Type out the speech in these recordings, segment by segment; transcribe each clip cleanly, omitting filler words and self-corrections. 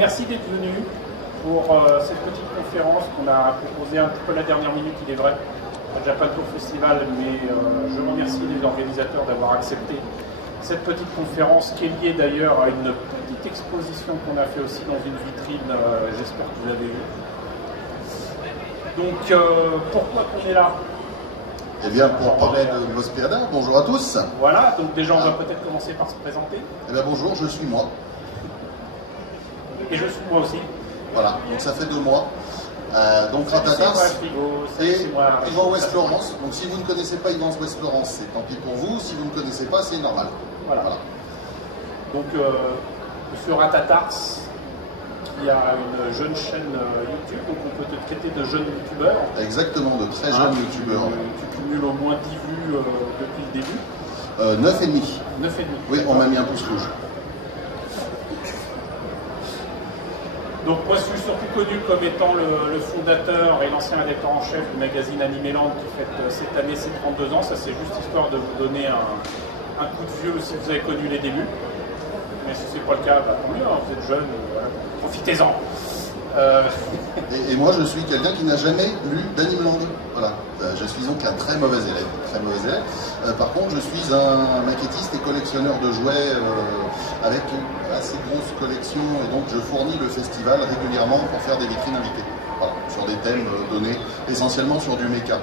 Merci d'être venu pour cette petite conférence qu'on a proposée un petit peu la dernière minute, il est vrai, au Japan Tour Festival, mais je remercie les organisateurs d'avoir accepté cette petite conférence qui est liée d'ailleurs à une petite exposition qu'on a fait aussi dans une vitrine, j'espère que vous l'avez vue. Donc, pourquoi qu'on est là? Eh bien, pour parler de Mospeada, bonjour à tous. Voilà, donc déjà on va peut-être commencer par se présenter. Eh bien, bonjour, je suis moi. Et je suis moi aussi. Voilà, donc ça fait 2 mois. Donc Ratatars et Yvan West Florence. Donc si vous ne connaissez pas Yvan West Florence, c'est tant pis pour vous. Si vous ne connaissez pas, c'est normal. Voilà. Donc, Monsieur Ratatars, qui a une jeune chaîne YouTube, donc on peut te traiter de jeune youtubeur. Exactement, de très jeunes youtubeurs. Tu cumules au moins 10 vues depuis le début. 9,5. 9,5. Oui, on m'a mis un pouce rouge. Donc moi je suis surtout connu comme étant le fondateur et l'ancien rédacteur en chef du magazine Animeland qui fête cette année ses 32 ans. Ça c'est juste histoire de vous donner un coup de vieux si vous avez connu les débuts. Mais si ce n'est pas le cas, bah, tant mieux, hein, vous êtes jeune, voilà. Profitez-en. Et moi je suis quelqu'un qui n'a jamais lu d'Animeland. Voilà. Je suis donc un très mauvais élève. Par contre, je suis un maquettiste et collectionneur de jouets avec une assez grosse collection, et donc je fournis le festival régulièrement pour faire des vitrines invitées. Voilà, sur des thèmes donnés essentiellement sur du méca.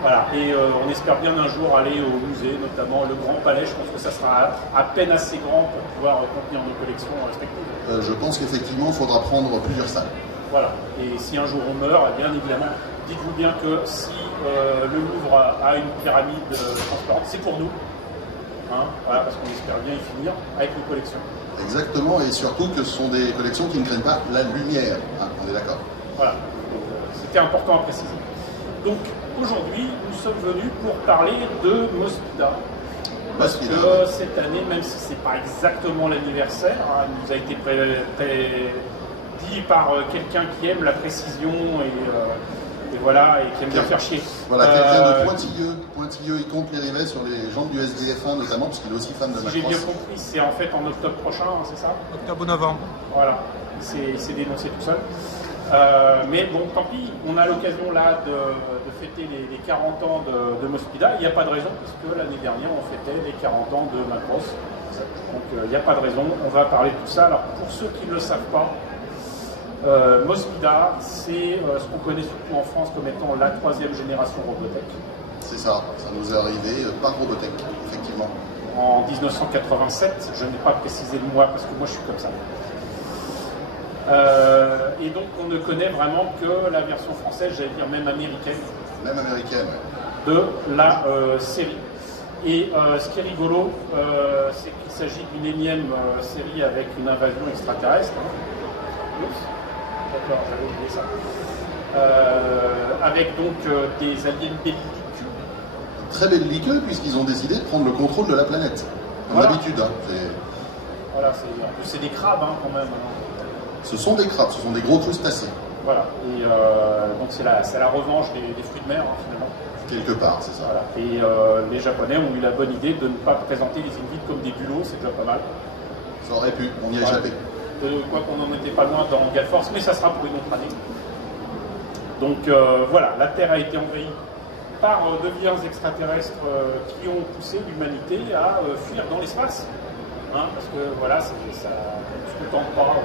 Voilà, et on espère bien un jour aller au musée, notamment le Grand Palais. Je pense que ça sera à peine assez grand pour pouvoir contenir nos collections respectives. Je pense qu'effectivement, il faudra prendre plusieurs salles. Voilà, et si un jour on meurt, eh bien évidemment, dites-vous bien que si le Louvre a une pyramide transparente, c'est pour nous. Hein, voilà, parce qu'on espère bien y finir avec nos collections. Exactement, et surtout que ce sont des collections qui ne craignent pas la lumière. Hein, on est d'accord. Voilà, c'était important à préciser. Donc aujourd'hui, nous sommes venus pour parler de Mospeada. Parce que cette année, même si ce n'est pas exactement l'anniversaire, hein, il nous a été dit par quelqu'un qui aime la précision et voilà, et qui aime bien faire chier. Voilà, quelqu'un de pointilleux, il compte les rivets sur les jambes du SDF1 notamment, parce qu'il est aussi fan de Macross. Si j'ai bien compris, c'est en fait en octobre prochain, hein, c'est ça? Octobre ou novembre. Voilà, il s'est dénoncé tout seul. Mais bon, tant pis, on a l'occasion là de fêter les 40 ans de Mospeada. Il n'y a pas de raison, puisque l'année dernière, on fêtait les 40 ans de Macross. Donc il n'y a pas de raison, on va parler de tout ça. Alors pour ceux qui ne le savent pas, Mospeada, c'est ce qu'on connaît surtout en France comme étant la 3e génération Robotech. C'est ça, ça nous est arrivé par Robotech, effectivement. En 1987, je n'ai pas précisé le mois parce que moi je suis comme ça. Et donc on ne connaît vraiment que la version française, j'allais dire même américaine. Même américaine. De la série. Et ce qui est rigolo, c'est qu'il s'agit d'une énième série avec une invasion extraterrestre. Oups. D'accord, j'avais oublié ça. Avec donc des aliens belliqueux. Très belliqueux, puisqu'ils ont décidé de prendre le contrôle de la planète. Comme voilà. d'habitude. Hein, voilà, en plus c'est des crabes hein, quand même. Ce sont des crabes, ce sont des gros crustacés. Voilà, et donc c'est la revanche des fruits de mer hein, finalement. Quelque part, c'est ça. Voilà. Et les Japonais ont eu la bonne idée de ne pas présenter les Inuits comme des bulots, c'est déjà pas mal. Ça aurait pu, on y a échappé. Quoi qu'on n'en était pas loin dans Gale Force, mais ça sera pour une autre année. Donc voilà, la Terre a été envahie par de vilains extraterrestres qui ont poussé l'humanité à fuir dans l'espace. Hein, parce que voilà, ça ne se contente pas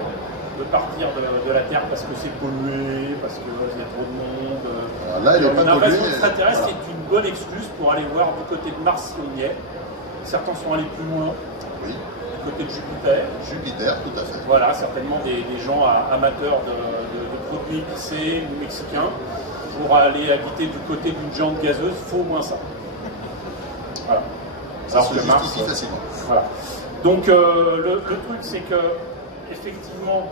de partir de la Terre parce que c'est pollué, parce qu'il y a trop de monde. Là, une invasion extraterrestre est une bonne excuse pour aller voir du côté de Mars si on y est. Certains sont allés plus loin. Oui. Côté de Jupiter. Jupiter, tout à fait. Voilà, certainement des gens amateurs de produits épicés ou mexicains pour aller habiter du côté d'une géante gazeuse, il faut au moins ça. Voilà. Ça se justifie facilement. Voilà. Donc le truc c'est que effectivement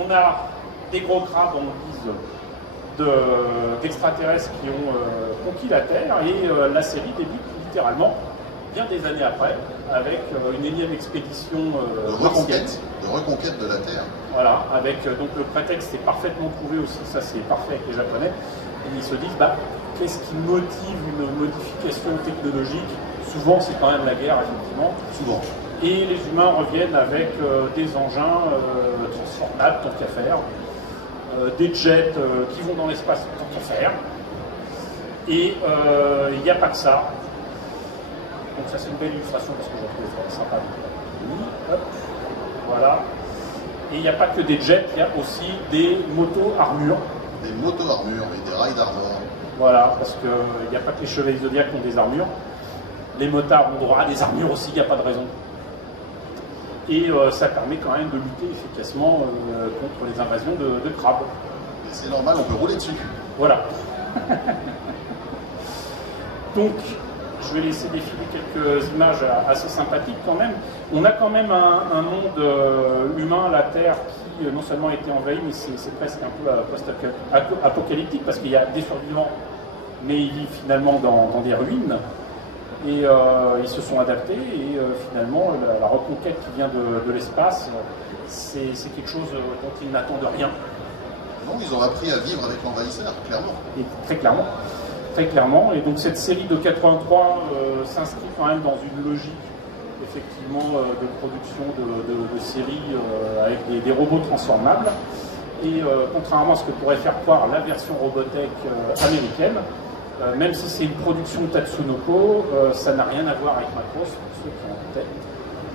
on a des gros crabes en guise d'extraterrestres qui ont conquis la Terre et la série débute littéralement bien des années après, avec une énième expédition de reconquête de la Terre. Voilà, avec donc le prétexte est parfaitement trouvé aussi, ça c'est parfait avec les Japonais. Et ils se disent, bah, qu'est-ce qui motive une modification technologique? Souvent c'est quand même la guerre, effectivement. Souvent. Et les humains reviennent avec des engins transformables, tant qu'à faire, des jets qui vont dans l'espace, tant qu'à faire. Et il n'y a pas que ça. Donc ça c'est une belle illustration parce que je trouve ça sympa. Hop, voilà. Et il n'y a pas que des jets, il y a aussi des motos armures. Des motos armures et des rails d'armure. Voilà, parce qu'il n'y a pas que les chevaliers zodiaques qui ont des armures. Les motards ont droit à des armures aussi, il n'y a pas de raison. Et ça permet quand même de lutter efficacement contre les invasions de crabes. Et c'est normal, on peut rouler dessus. Voilà. Donc, je vais laisser défiler quelques images assez sympathiques quand même. On a quand même un monde humain, la Terre, qui non seulement a été envahi, mais c'est presque un peu post-apocalyptique, parce qu'il y a des survivants, mais ils vivent finalement dans des ruines. Et ils se sont adaptés, et finalement, la reconquête qui vient de l'espace, c'est quelque chose dont ils n'attendent rien. Non, ils ont appris à vivre avec l'envahisseur, clairement. Et très clairement. Très clairement. Et donc cette série de 83 s'inscrit quand même dans une logique, effectivement, de production de séries avec des robots transformables. Et contrairement à ce que pourrait faire croire la version Robotech américaine, même si c'est une production Tatsunoko, ça n'a rien à voir avec Macross, pour ceux qui ont en tête.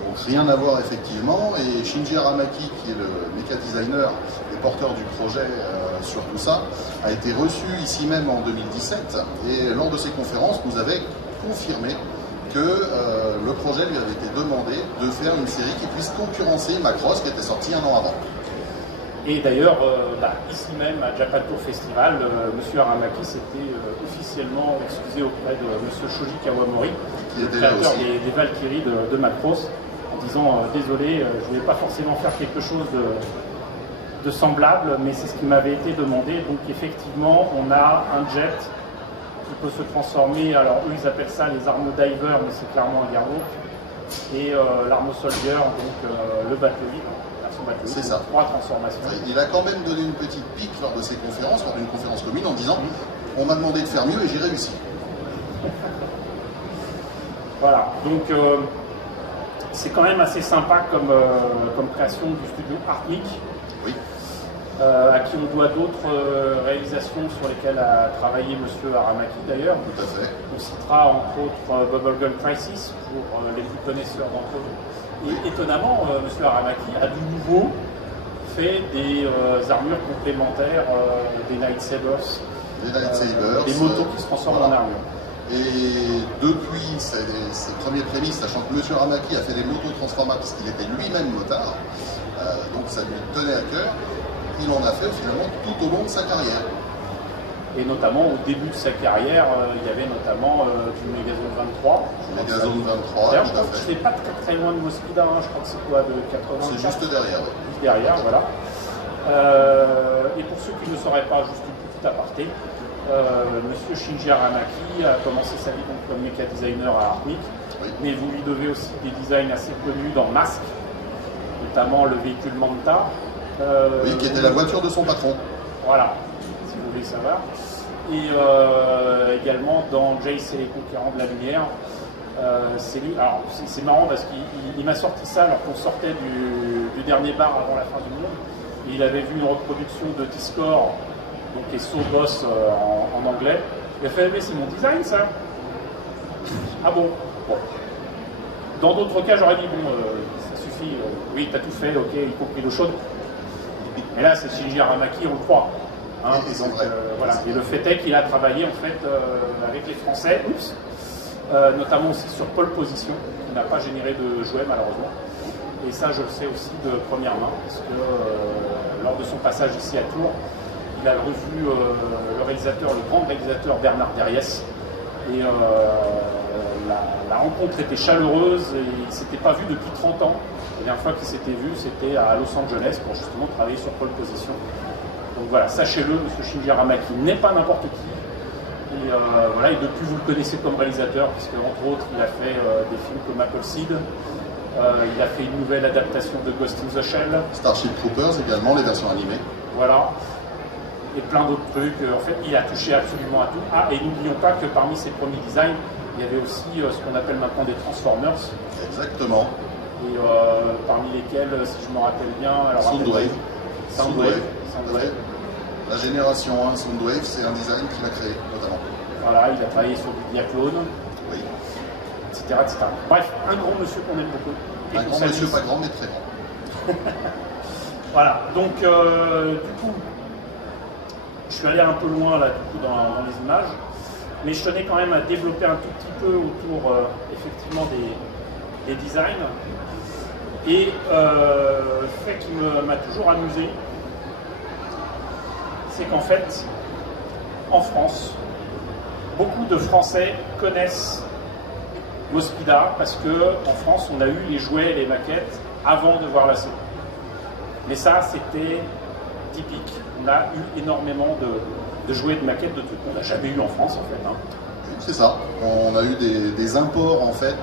Donc rien à voir effectivement, et Shinji Aramaki, qui est le méca designer et porteur du projet sur tout ça, a été reçu ici même en 2017, et lors de ses conférences nous avait confirmé que le projet lui avait été demandé de faire une série qui puisse concurrencer Macross, qui était sorti un an avant. Et d'ailleurs, ici même à Japan Tour Festival, M. Aramaki s'était officiellement excusé auprès de M. Shoji Kawamori, qui le créateur des Valkyries de Macross, en disant désolé, je ne voulais pas forcément faire quelque chose de semblable, mais c'est ce qui m'avait été demandé. Donc effectivement, on a un jet qui peut se transformer, alors eux ils appellent ça les armes diver, mais c'est clairement un Airwalk, et l'arme soldier, donc le batterie. C'est ça. 3 transformations. Il a quand même donné une petite pique lors de ses conférences, lors d'une conférence commune, en disant on m'a demandé de faire mieux et j'ai réussi. Voilà, donc c'est quand même assez sympa comme création du studio Artmic, oui. À qui on doit d'autres réalisations sur lesquelles a travaillé M. Aramaki d'ailleurs. Tout à fait. On citera entre autres Bubblegum Crisis pour les plus connaisseurs d'entre eux. Et étonnamment, M. Aramaki a de nouveau fait des armures complémentaires, des lightsabers, des motos qui se transforment en armure. Et depuis ses premiers prémices, sachant que M. Aramaki a fait des motos transformables parce qu'il était lui-même motard, donc ça lui tenait à cœur, il en a fait finalement tout au long de sa carrière. Et notamment au début de sa carrière, il y avait notamment du Megazone 23. Megazone 23, d'ailleurs, je crois que c'est pas très loin de Mosquida, hein, je crois que c'est quoi, de 80. C'est juste derrière. Juste derrière, voilà. Et pour ceux qui ne sauraient pas, juste une petite aparté, Monsieur Shinji Aramaki a commencé sa vie donc, comme méca designer à Artmic, oui. Mais vous lui devez aussi des designs assez connus dans Mask, notamment le véhicule Manta. Oui, qui était la voiture de son patron. Voilà, si vous voulez savoir. Et également dans Jace et les Conquérants de la Lumière. C'est lui. Alors c'est marrant parce qu'il m'a sorti ça alors qu'on sortait du dernier bar avant la fin du monde. Et il avait vu une reproduction de T-Score, donc les So Boss en anglais. Il a fait mais c'est mon design ça. Ah bon. Dans d'autres cas j'aurais dit bon ça suffit, oui t'as tout fait, ok, y compris l'eau chaude. Mais là c'est Shinji Aramaki, on le croit. Hein, donc, voilà. Et le fait est qu'il a travaillé en fait avec les Français, notamment aussi sur Pole Position, qui n'a pas généré de jouets malheureusement. Et ça je le sais aussi de première main, parce que lors de son passage ici à Tours, il a revu le réalisateur, le grand réalisateur Bernard Derriès. Et la rencontre était chaleureuse et il ne s'était pas vu depuis 30 ans. La dernière fois qu'il s'était vu, c'était à Los Angeles pour justement travailler sur Pole Position. Donc voilà, sachez-le, M. Shinji Aramaki n'est pas n'importe qui. Et voilà, et depuis vous le connaissez comme réalisateur, puisque entre autres il a fait des films comme Appleseed, il a fait une nouvelle adaptation de Ghost in the Shell. Starship Troopers également, les versions animées. Voilà. Et plein d'autres trucs. En fait, il a touché absolument à tout. Ah, et n'oublions pas que parmi ses premiers designs, il y avait aussi ce qu'on appelle maintenant des Transformers. Exactement. et parmi lesquels, si je me rappelle bien, Soundwave. Soundwave. La génération 1 Soundwave, c'est un design qu'il a créé, notamment. Voilà, il a travaillé sur du Diaclone, Oui. etc., etc. Bref, un grand monsieur qu'on aime beaucoup. Un grand monsieur, pas grand, mais très grand. Voilà, donc du coup, je suis allé un peu loin là, du coup, dans les images, mais je tenais quand même à développer un tout petit peu autour effectivement des designs. Et le fait qui m'a toujours amusé, c'est qu'en fait, en France, beaucoup de Français connaissent Mosquida parce qu'en France, on a eu les jouets et les maquettes avant de voir la série. Mais ça, c'était typique. On a eu énormément de jouets, de maquettes, de trucs qu'on n'a jamais eu en France, en fait. Hein. C'est ça. On a eu des imports, en fait,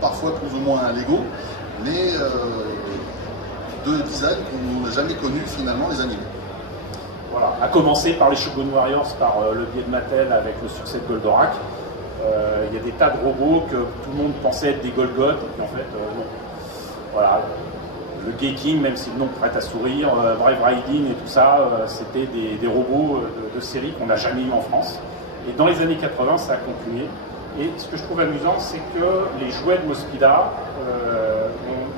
parfois plus ou moins légaux, mais de design qu'on n'a jamais connu, finalement, les animés. Voilà. À commencer par les Shogun Warriors, par le biais de Mattel, avec le succès de Goldorak. Il y a des tas de robots que tout le monde pensait être des Golgoth, et puis en fait, non. Voilà. Le Geiking, même si le nom prête à sourire, Brave Riding et tout ça, c'était des robots de série qu'on n'a jamais eu en France. Et dans les années 80, ça a continué. Et ce que je trouve amusant, c'est que les jouets de Mosquida,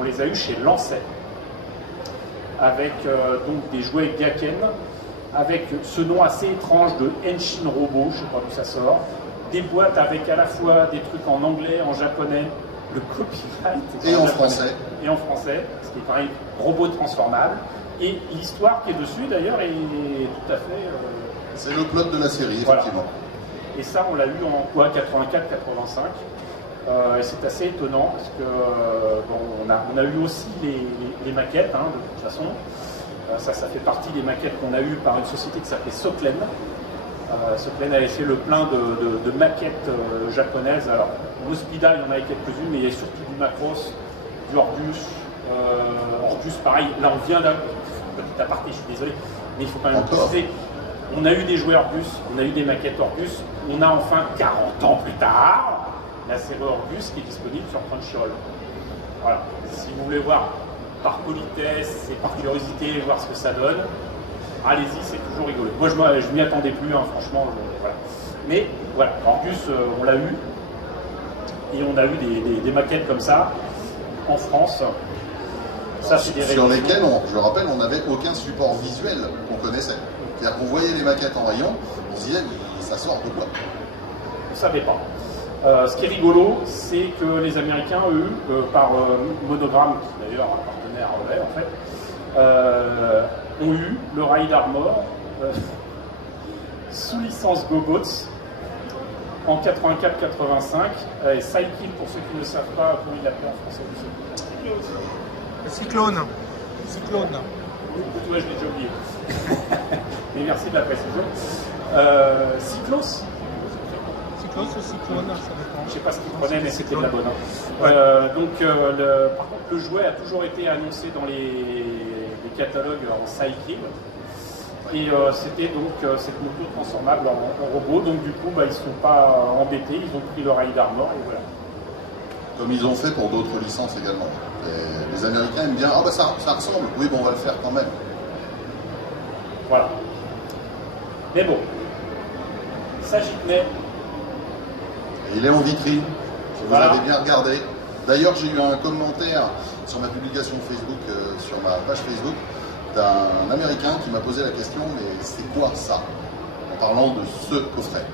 on les a eus chez Lancet, avec donc des jouets Gaken, avec ce nom assez étrange de Henshin Robot, je ne sais pas d'où ça sort, des boîtes avec à la fois des trucs en anglais, en japonais, le copyright et en français. Et en français, ce qui est pareil, robot transformable. Et l'histoire qui est dessus d'ailleurs est tout à fait. C'est le plot de la série, voilà. effectivement. Et ça, on l'a eu en quoi, 84-85. Et c'est assez étonnant parce que bon, on a eu aussi les maquettes, hein, de toute façon. Ça fait partie des maquettes qu'on a eues par une société qui s'appelait Soklen. Soklen avait fait le plein de maquettes japonaises. Alors, Mosquida, il y en avait quelques-unes, mais il y a surtout du Macross, du Orgus. Orgus, pareil, là on vient d'un petit aparté, je suis désolé, mais il faut quand même préciser. On a eu des jouets Orgus, on a eu des maquettes Orgus, on a enfin 40 ans plus tard la série Orgus qui est disponible sur Crunchyroll. Voilà, si vous voulez voir par politesse et par curiosité, voir ce que ça donne, allez-y, c'est toujours rigolo. Moi je m'y attendais plus, hein, franchement. Voilà. Mais voilà, Orgus, on l'a eu, et on a eu des maquettes comme ça en France. Ça, c'est des sur lesquelles, je le rappelle, on n'avait aucun support visuel qu'on connaissait. C'est-à-dire qu'on voyait les maquettes en rayon, on se disait, mais ça sort de quoi? On ne savait pas. Ce qui est rigolo, c'est que les Américains, eux, par Monogram, qui d'ailleurs appartenait à Relais, en fait, ont eu le Ride Armor sous licence Gogots en 84-85. Et Cycle, pour ceux qui ne savent pas comment il l'appelait en français. Cyclone. Ouais, je l'ai déjà oublié. Mais merci de la précision. Cyclos. Cyclos ou cyclone, ça dépend. Je ne sais pas ce qu'il prenait, mais c'était de la bonne. Ouais. Par contre, le jouet a toujours été annoncé dans les catalogues en Cycle. Et c'était donc cette moto transformable en robot. Donc du coup, ils ne sont pas embêtés, ils ont pris le Ride Armor et voilà. Comme ils ont fait pour d'autres licences également. Et les Américains aiment bien, ça ressemble, oui, bon, on va le faire quand même. Voilà. Mais bon, ça j'y tenais. Et il est en vitrine, si vous Voilà. avez bien regardé. D'ailleurs, j'ai eu un commentaire sur ma publication Facebook, sur ma page Facebook, d'un Américain qui m'a posé la question, mais c'est quoi ça? En parlant de ce coffret.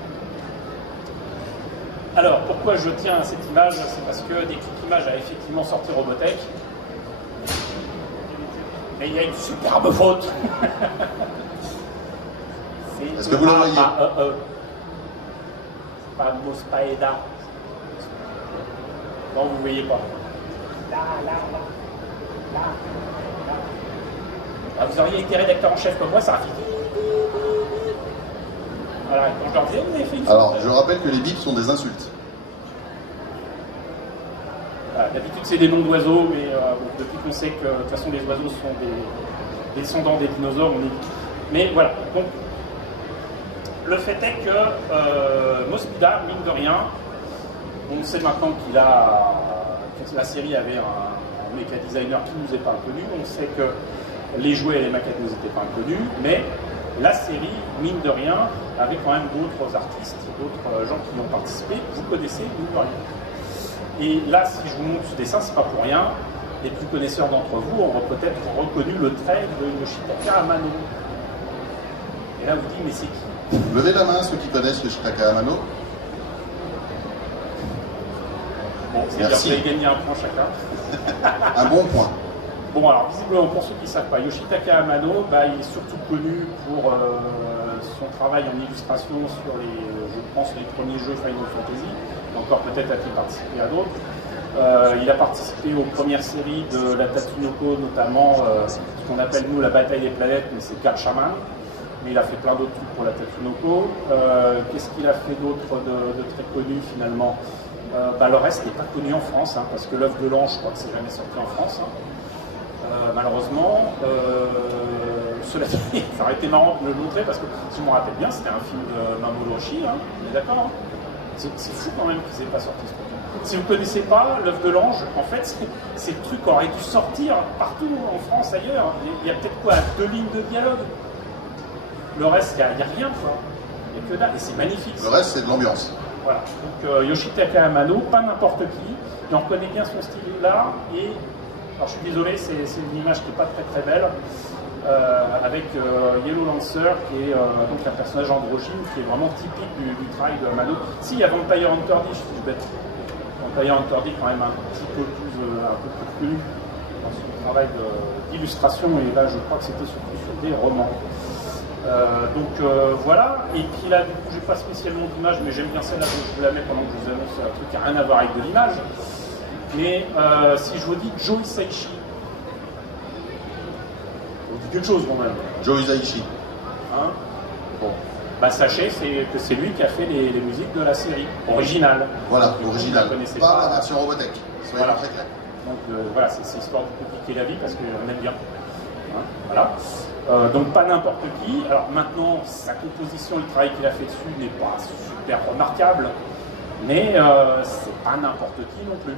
Alors, pourquoi je tiens à cette image? C'est parce que Déclic Images a effectivement sorti Robotech. Mais il y a une superbe faute. Est-ce que vous la voyez? C'est pas Mospaeda. Non, vous ne voyez pas. Là. Ah, vous auriez été rédacteur en chef comme moi, ça a fait. Voilà, quand je leur disais, vous avez fait une faute. Alors, je rappelle que les bips sont des insultes. Voilà, d'habitude, c'est des noms d'oiseaux, mais bon, depuis qu'on sait que de toute façon les oiseaux sont des descendants des dinosaures, on est. Mais voilà. Donc, le fait est que Mosquida, mine de rien, on sait maintenant qu'il a la série avait un méca designer qui nous est pas inconnu. On sait que les jouets et les maquettes nous étaient pas inconnus, mais la série, mine de rien, avait quand même d'autres artistes, d'autres gens qui y ont participé. Vous connaissez, mine de rien. Et là, si je vous montre ce dessin, c'est pas pour rien. Les plus connaisseurs d'entre vous auront peut-être reconnu le trait de Yoshitaka Amano. Et là, vous dites, mais c'est qui? Levez la main ceux qui connaissent Yoshitaka Amano. Bon, c'est-à-dire que vous avez gagné un point chacun. Un bon point. Bon, alors visiblement, pour ceux qui ne savent pas, Yoshitaka Amano, il est surtout connu pour son travail en illustration sur je pense, les premiers jeux Final Fantasy. Encore peut-être a-t-il participé à d'autres. Il a participé aux premières séries de la Tatsunoko, notamment ce qu'on appelle nous la bataille des planètes, mais c'est Gatchaman. Mais il a fait plein d'autres trucs pour la Tatsunoko. Qu'est-ce qu'il a fait d'autre de très connu finalement? Le reste n'est pas connu en France, hein, parce que l'œuvre de l'ange, je crois que c'est jamais sorti en France. Hein. Malheureusement, cela dit, ça aurait été marrant de le montrer, parce que si je me rappelle bien, c'était un film de Mamoru Oshii, hein, on est d'accord, hein. C'est fou quand même qu'ils n'aient pas sorti ce truc. Si vous ne connaissez pas l'œuvre de l'ange, en fait, c'est le truc qui aurait dû sortir partout en France, ailleurs. Il y a peut-être quoi, 2 lignes de dialogue. Le reste, il n'y a rien, quoi. Il n'y a que dalle, et c'est magnifique. Le reste, c'est de l'ambiance. Voilà. Donc Yoshitaka Amano, pas n'importe qui. Et on connaît bien son style là. Et alors je suis désolé, c'est une image qui n'est pas très très belle. Avec Yellow Lancer, qui est donc un personnage androgyne qui est vraiment typique du travail de Amano. Si, il y a Vampire Hunter D, je suis bête. Vampire Hunter D, quand même un petit peu plus connu dans son travail d'illustration. Et là, je crois que c'était surtout sur des romans. Voilà, et puis là, du coup, j'ai pas spécialement d'image, mais j'aime bien celle-là, donc je vous la mets pendant que je vous annonce un truc qui n'a rien à voir avec de l'image. Mais si je vous dis Joe Hisaishi, vous dites quelque chose quand même. Joe Hisaishi. Hein, bon. Sachez que c'est lui qui a fait les musiques de la série originale. Voilà, originale. Pas la version Robotech, soyez voilà. très clair. Donc voilà, c'est histoire de compliquer la vie parce qu'on aime bien. Hein, voilà. Donc pas n'importe qui. Alors maintenant, sa composition, le travail qu'il a fait dessus n'est pas super remarquable, mais c'est pas n'importe qui non plus.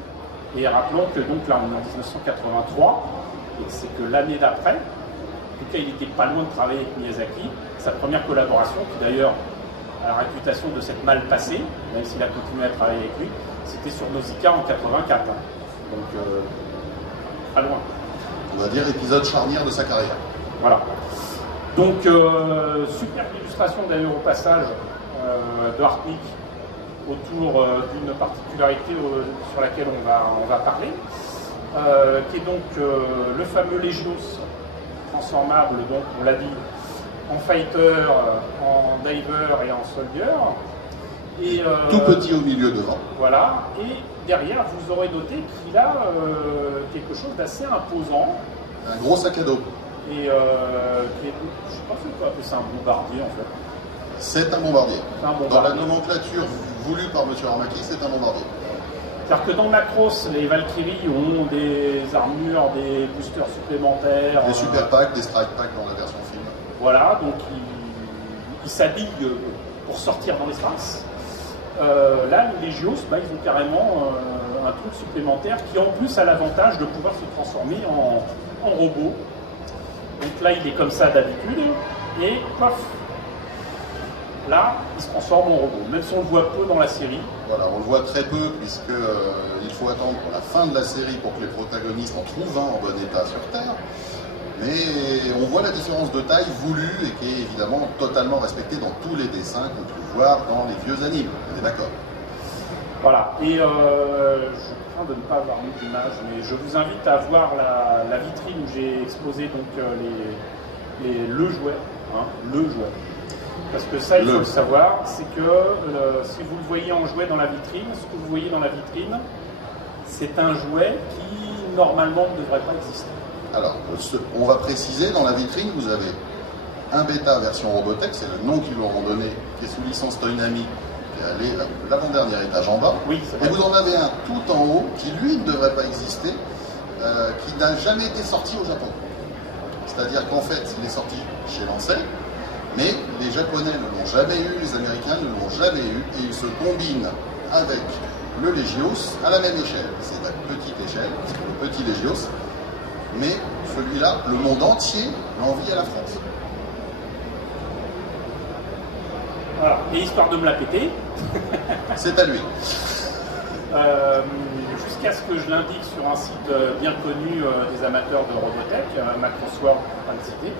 Et rappelons que donc là on est en 1983, et c'est que l'année d'après, en tout cas il n'était pas loin de travailler avec Miyazaki, sa première collaboration, qui d'ailleurs a la réputation de s'être mal passée, même s'il a continué à travailler avec lui, c'était sur Nausicaa en 84. Hein. Donc pas loin. On va dire épisode charnière de sa carrière. Voilà. Donc, superbe illustration d'ailleurs au passage de Hartmut autour d'une particularité sur laquelle on va parler, qui est donc le fameux Legios transformable, donc on l'a dit, en fighter, en diver et en soldier. Et, tout petit au milieu devant. Voilà, et derrière vous aurez noté qu'il a quelque chose d'assez imposant. Un gros sac à dos. Et je ne sais pas si on peut appeler ça un bombardier en fait. C'est un bombardier. Dans la nomenclature voulue par M. Aramaki, c'est un bombardier. C'est-à-dire que dans Macross, les Valkyries ont des armures, des boosters supplémentaires. Des super packs, des strike packs dans la version film. Voilà, donc ils s'habillent pour sortir dans l'espace. Là, les Légios, ils ont carrément un truc supplémentaire qui en plus a l'avantage de pouvoir se transformer en robot. Donc là, il est comme ça d'habitude, et paf, là, il se transforme en robot, même si on le voit peu dans la série. Voilà, on le voit très peu, puisque il faut attendre pour la fin de la série pour que les protagonistes en trouvent un en bon état sur Terre. Mais on voit la différence de taille voulue et qui est évidemment totalement respectée dans tous les dessins qu'on peut voir dans les vieux animes. On est d'accord? Voilà, et je crains de ne pas avoir mis d'image, mais je vous invite à voir la vitrine où j'ai exposé donc le jouet, hein, le jouet. Parce que ça, il faut le savoir, c'est que si vous le voyez en jouet dans la vitrine, ce que vous voyez dans la vitrine, c'est un jouet qui normalement ne devrait pas exister. Alors, on va préciser, dans la vitrine, vous avez un bêta version Robotech, c'est le nom qu'ils leur ont donné, qui est sous licence Toynami, qui est allé l'avant-dernier étage en bas. Oui, et vous en avez un tout en haut, qui lui ne devrait pas exister, qui n'a jamais été sorti au Japon. C'est-à-dire qu'en fait, il est sorti chez Lancel, mais les Japonais ne l'ont jamais eu, les Américains ne l'ont jamais eu, et il se combine avec le Legios à la même échelle. C'est à petite échelle, c'est le petit Legios, mais celui-là, le monde entier l'envie à la France. Voilà. Et histoire de me la péter, C'est à lui. jusqu'à ce que je l'indique sur un site bien connu des amateurs de Robotech, Macrosword, pour pas le citer,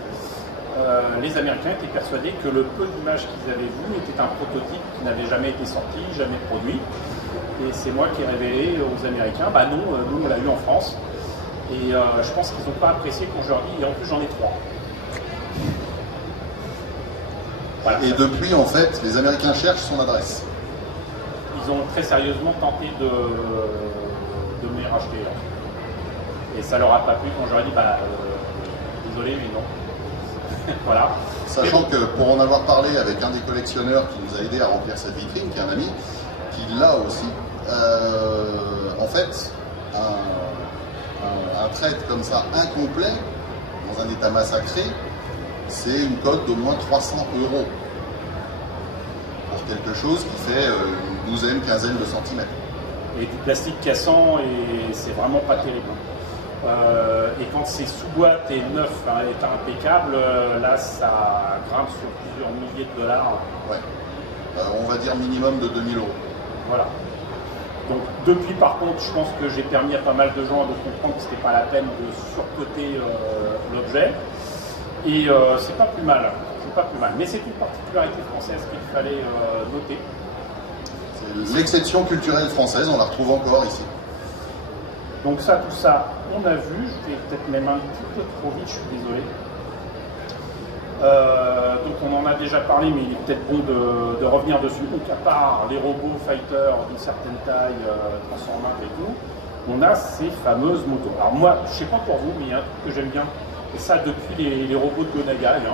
les Américains étaient persuadés que le peu d'images qu'ils avaient vues était un prototype qui n'avait jamais été sorti, jamais produit. Et c'est moi qui ai révélé aux Américains, bah non, nous on l'a eu en France. Et je pense qu'ils n'ont pas apprécié quand je leur dis, et en plus j'en ai 3. Voilà. Et depuis, en fait, les Américains cherchent son adresse. Ils ont très sérieusement tenté de me les racheter. Et ça leur a pas plu quand je leur ai dit, bah désolé, mais non. Voilà. Sachant que pour en avoir parlé avec un des collectionneurs qui nous a aidé à remplir cette vitrine, qui est un ami, qui l'a aussi, en fait, un trade comme ça incomplet, dans un état massacré, c'est une cote d'au moins 300 € pour quelque chose qui fait une douzaine, quinzaine de centimètres. Et du plastique cassant, et c'est vraiment pas terrible. Et quand c'est sous boîte et neuf, est impeccable, là ça grimpe sur plusieurs milliers de dollars. Ouais. On va dire minimum de 2000 €. Voilà. Donc depuis par contre, je pense que j'ai permis à pas mal de gens de comprendre que c'était pas la peine de surcoter l'objet. Et c'est pas plus mal, c'est pas plus mal. Mais c'est une particularité française qu'il fallait noter. C'est l'exception culturelle française, on la retrouve encore ici. Donc ça, tout ça, on a vu. Je vais peut-être même un petit peu trop vite, je suis désolé. Donc on en a déjà parlé, mais il est peut-être bon de revenir dessus. Donc à part les robots fighters d'une certaine taille, transformables et tout, on a ces fameuses motos. Alors moi, je sais pas pour vous, mais il y a un truc que j'aime bien. Et ça depuis les robots de Gonagai.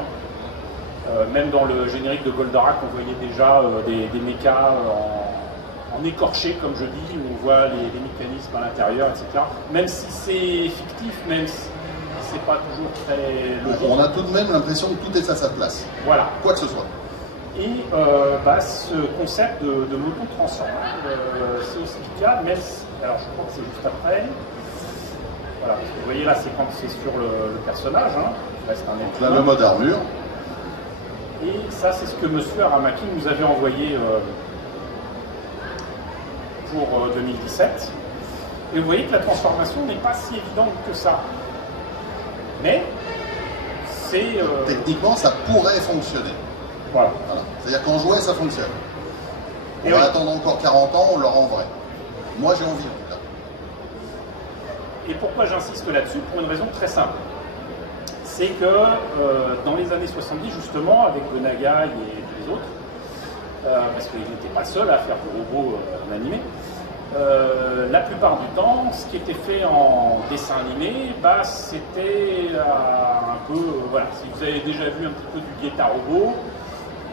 Même dans le générique de Goldorak, on voyait déjà des mechas en écorché, comme je dis, où on voit les mécanismes à l'intérieur, etc. Même si c'est fictif, même si c'est pas toujours très logique. On a tout de même l'impression que tout est à sa place. Voilà. Quoi que ce soit. Et ce concept de moto transformable, c'est aussi le cas, même si, alors je crois que c'est juste après. Voilà, parce que vous voyez là, c'est quand c'est sur le personnage, il reste un Donc là, le mode armure. Et ça, c'est ce que M. Aramaki nous avait envoyé pour 2017. Et vous voyez que la transformation n'est pas si évidente que ça. Mais c'est... Techniquement, ça pourrait fonctionner. Voilà. C'est-à-dire qu'en jouet, ça fonctionne. On Et va oui. attendre encore 40 ans, on l'aura en vrai. Moi, j'ai envie, en tout cas. Et pourquoi j'insiste là-dessus? Pour une raison très simple. C'est que dans les années 70, justement, avec Gonagai et les autres, parce qu'il n'était pas seul à faire des robots animés, la plupart du temps, ce qui était fait en dessin animé, c'était un peu... voilà, si vous avez déjà vu un petit peu du Guetta Robot,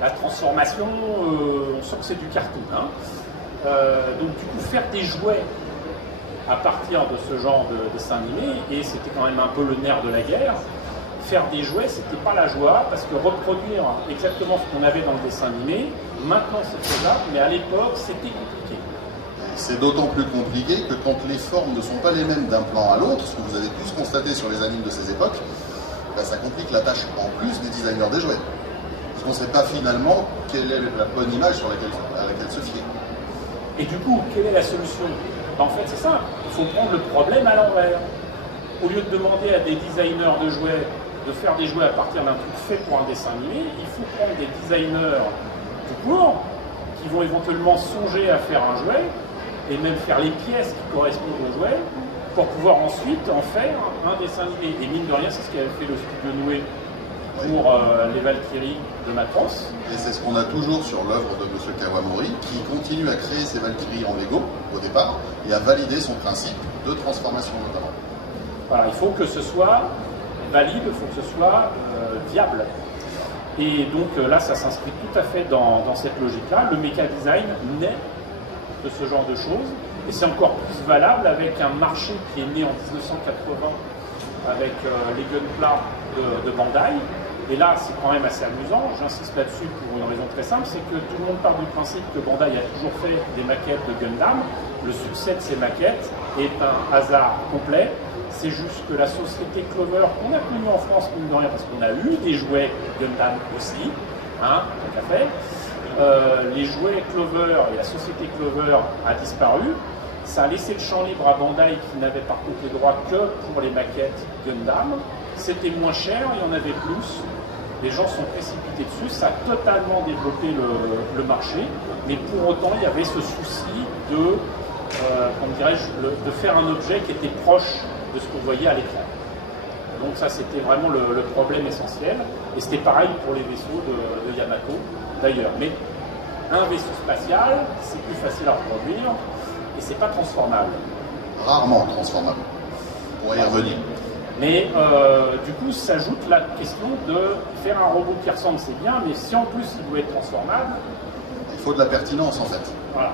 la transformation, on sent que c'est du cartoon. Donc du coup, faire des jouets à partir de ce genre de dessin animé, et c'était quand même un peu le nerf de la guerre, faire des jouets, c'était pas la joie, parce que reproduire exactement ce qu'on avait dans le dessin animé, maintenant c'est faisable, mais à l'époque c'était compliqué. C'est d'autant plus compliqué que quand les formes ne sont pas les mêmes d'un plan à l'autre, ce que vous avez tous constaté sur les animes de ces époques, ça complique la tâche en plus des designers des jouets. Parce qu'on ne sait pas finalement quelle est la bonne image à laquelle se fier. Et du coup, quelle est la solution? En fait, c'est simple, il faut prendre le problème à l'envers. Au lieu de demander à des designers de jouets de faire des jouets à partir d'un truc fait pour un dessin animé, il faut prendre des designers tout court qui vont éventuellement songer à faire un jouet et même faire les pièces qui correspondent au jouet pour pouvoir ensuite en faire un dessin animé. Et mine de rien, c'est ce qu'avait fait le studio Noué pour les Valkyries de Macross. Et c'est ce qu'on a toujours sur l'œuvre de M. Kawamori, qui continue à créer ses Valkyries en Lego au départ et à valider son principe de transformation notamment. Voilà, il faut que ce soit valide, il faut que ce soit viable. Et donc là, ça s'inscrit tout à fait dans cette logique-là. Le méca design naît de ce genre de choses. Et c'est encore plus valable avec un marché qui est né en 1980 avec les Gunpla de Bandai, Et là, c'est quand même assez amusant, j'insiste là-dessus pour une raison très simple, c'est que tout le monde part du principe que Bandai a toujours fait des maquettes de Gundam. Le succès de ces maquettes est un hasard complet. C'est juste que la société Clover, qu'on a connue en France, mine de rien, parce qu'on a eu des jouets Gundam aussi, hein, tant qu'à faire, les jouets Clover et la société Clover a disparu. Ça a laissé le champ libre à Bandai qui n'avait par contre les droits que pour les maquettes Gundam. C'était moins cher, il y en avait plus. Les gens sont précipités dessus, ça a totalement développé le marché, mais pour autant il y avait ce souci de, comment dirais-je, de faire un objet qui était proche de ce qu'on voyait à l'écran. Donc ça c'était vraiment le problème essentiel, et c'était pareil pour les vaisseaux de Yamato d'ailleurs. Mais un vaisseau spatial, c'est plus facile à reproduire, et c'est pas transformable. Rarement transformable. On va y revenir. Mais du coup, s'ajoute la question de faire un robot qui ressemble, c'est bien, mais si en plus il doit être transformable... Il faut de la pertinence en fait. Voilà.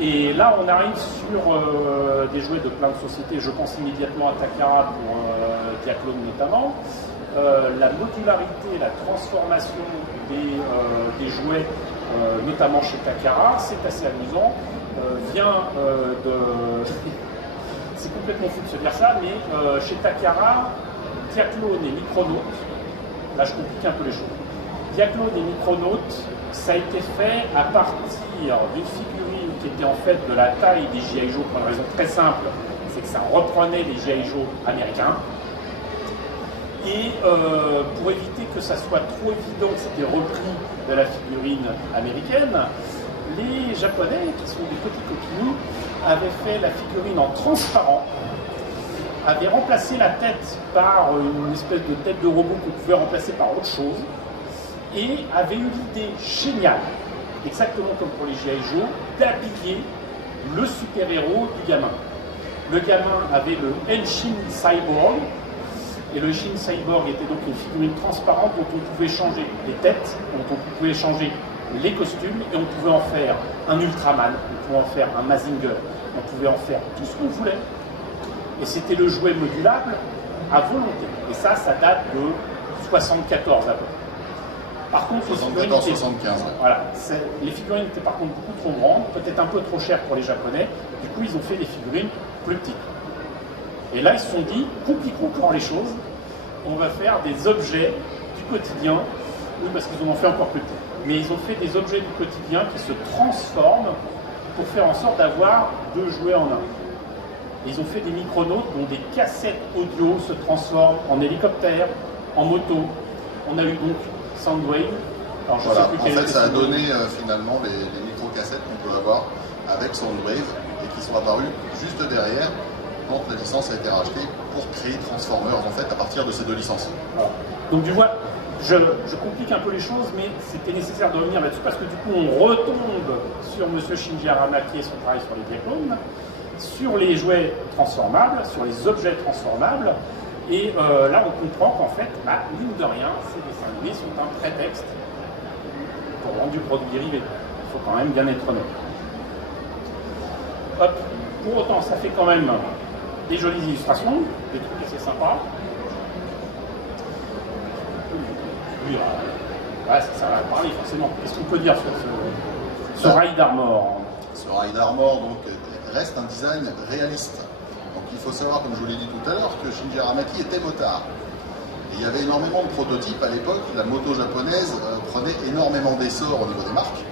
Et là, on arrive sur des jouets de plein de sociétés. Je pense immédiatement à Takara pour Diaclone notamment. La modularité, la transformation des jouets, notamment chez Takara, c'est assez amusant, vient de... C'est complètement fou de se dire ça, mais chez Takara, Diaclone et Micronaut, là je complique un peu les choses. Diaclone et Micronaut, ça a été fait à partir d'une figurine qui était en fait de la taille des G.I. Joe pour une raison très simple, c'est que ça reprenait les G.I. Joe américains. Et pour éviter que ça soit trop évident que c'était repris de la figurine américaine, les Japonais, qui sont des petits coquinous, avaient fait la figurine en transparent, avaient remplacé la tête par une espèce de tête de robot qu'on pouvait remplacer par autre chose, et avaient eu l'idée géniale, exactement comme pour les G.I. Joe, d'habiller le super-héros du gamin. Le gamin avait le Henshin Cyborg, et le Henshin Cyborg était donc une figurine transparente dont on pouvait changer les têtes, dont on pouvait changer les costumes, et on pouvait en faire un Ultraman, on pouvait en faire un Mazinger, on pouvait en faire tout ce qu'on voulait. Et c'était le jouet modulable à volonté. Et ça date de 74 à peu près. Par contre, 74-75. Voilà, les figurines étaient par contre beaucoup trop grandes, peut-être un peu trop chères pour les Japonais. Du coup, ils ont fait des figurines plus petites. Et là, ils se sont dit, compliquons encore les choses, on va faire des objets du quotidien, oui, parce qu'ils en ont fait encore plus petits. Mais ils ont fait des objets du quotidien qui se transforment pour faire en sorte d'avoir deux jouets en un. Et ils ont fait des micronautes dont des cassettes audio se transforment en hélicoptère, en moto. On a eu donc Soundwave. Alors, Voilà, en fait ça a donné finalement les micro-cassettes qu'on peut avoir avec Soundwave et qui sont apparues juste derrière quand la licence a été rachetée pour créer Transformers en fait à partir de ces deux licences. Voilà. Donc tu vois, je complique un peu les choses, mais c'était nécessaire de revenir là-dessus parce que du coup on retombe sur M. Shinji Aramaki et son travail sur les Diaclones, sur les jouets transformables, sur les objets transformables, et là on comprend qu'en fait, mine de rien, ces dessins animés sont un prétexte pour vendre du produit dérivé. Il faut quand même bien être honnête. Hop. Pour autant, ça fait quand même des jolies illustrations, des trucs assez sympas. Oui, ouais, ça va parler forcément. Qu'est-ce qu'on peut dire sur ce Ride Armor? Ce Ride Armor donc, reste un design réaliste. Donc il faut savoir, comme je vous l'ai dit tout à l'heure, que Shinji Aramaki était motard. Et il y avait énormément de prototypes à l'époque. La moto japonaise prenait énormément d'essor au niveau des marques,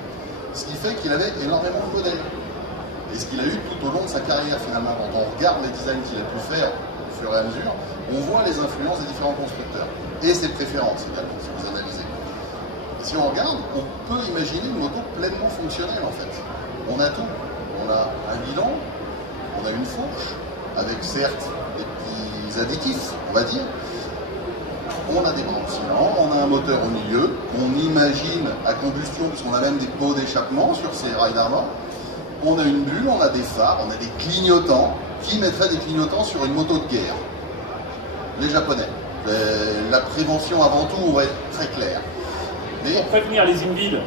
ce qui fait qu'il avait énormément de modèles. Et ce qu'il a eu tout au long de sa carrière finalement, quand on regarde les designs qu'il a pu faire au fur et à mesure, on voit les influences des différents constructeurs et ses préférences également, si vous analysez. Et si on regarde, on peut imaginer une moto pleinement fonctionnelle en fait. On a tout. On a un guidon, on a une fourche, avec certes des petits additifs, on va dire. On a des balancements, on a un moteur au milieu, on imagine à combustion, puisqu'on a même des pots d'échappement sur ces Ride Armor. On a une bulle, on a des phares, on a des clignotants. Qui mettrait des clignotants sur une moto de guerre? Les Japonais. La prévention avant tout, on va être très clair. Pour prévenir les invalides.